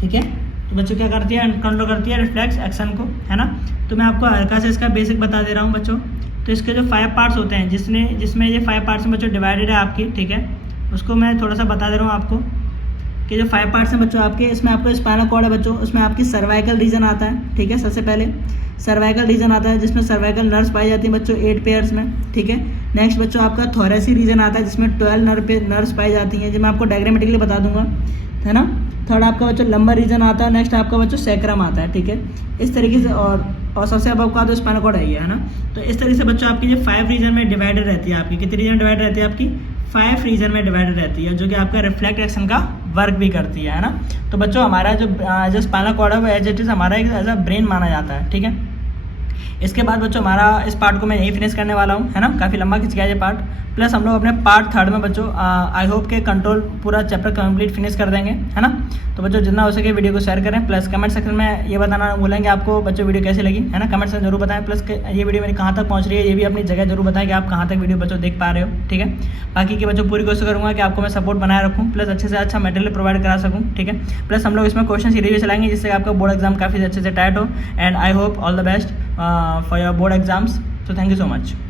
ठीक है। तो बच्चों क्या करती है, कंट्रोल करती है रिफ्लेक्स एक्शन को, है ना। तो मैं आपको हल्का से इसका बेसिक बता दे रहा हूँ बच्चों। तो इसके जो 5 पार्ट्स होते हैं, जिसमें ये 5 पार्ट्स में बच्चों डिवाइडेड है आपकी, ठीक है, उसको मैं थोड़ा सा बता दे रहा हूँ आपको कि जो 5 पार्ट्स हैं बच्चों आपके, इसमें आपको स्पाइनल कॉर्ड है बच्चों, उसमें आपकी सर्वाइकल रीजन आता है, ठीक है, सबसे पहले सर्वाइकल रीजन आता है जिसमें सर्वाइकल नर्व्स पाई जाती है बच्चों 8 पेयर्स में, ठीक है। नेक्स्ट बच्चों आपका थोरेसिक रीजन आता है जिसमें 12 नर्व्स पाई जाती हैं, जो मैं आपको डायग्रामेटिकली बता दूंगा, है ना। थर्ड आपका बच्चों लंबर रीजन आता है, नेक्स्ट आपका बच्चों सैक्रम आता है, ठीक है, इस तरीके से। और सबसे अब आपका तो स्पाइनल कॉर्ड है ना। तो इस तरीके से बच्चों आपकी जो 5 रीजन में डिवाइडेड रहती है, आपकी कितनी रीजन डिवाइड रहती है, आपकी 5 रीजन में डिवाइडेड रहती है, जो कि आपका रिफ्लेक्ट एक्शन का वर्क भी करती है ना। तो बच्चों हमारा जो स्पाइनल कॉर्ड है वो एज इट इज हमारा एक एज अ ब्रेन माना जाता है, ठीक है, इसके बाद बच्चों हमारा इस पार्ट को मैं यही फिनिश करने वाला हूँ, है ना। काफ़ी लंबा खिंच गया ये पार्ट। प्लस हम लोग अपने पार्ट 3 में बच्चों आई होप के कंट्रोल पूरा चैप्टर कंप्लीट फिनिश कर देंगे, है ना। तो बच्चों जितना हो सके वीडियो को शेयर करें, प्लस कमेंट सेक्शन में ये बताना बोलेंगे आपको बच्चों वीडियो कैसे लगी, है ना। कमेंट सेक्शन जरूर बताएं। प्लस ये वीडियो मेरी कहाँ तक पहुँच रही है ये भी अपनी जगह जरूर बताएं कि आप कहाँ तक वीडियो बच्चों देख पा रहे हो, ठीक है। बाकी की बच्चों पूरी कोशिश करूँगा कि आपको मैं सपोर्ट बनाए रखूँ, प्लस अच्छे से अच्छा मटेरियल प्रोवाइड करा सकूँ, ठीक है। प्लस हम लोग इसमें क्वेश्चन सीरीज भी चलाएंगे जिससे आपका बोर्ड एग्जाम काफ़ी अच्छे से टाइट हो। And I hope all the best for your board exams. So thank you so much.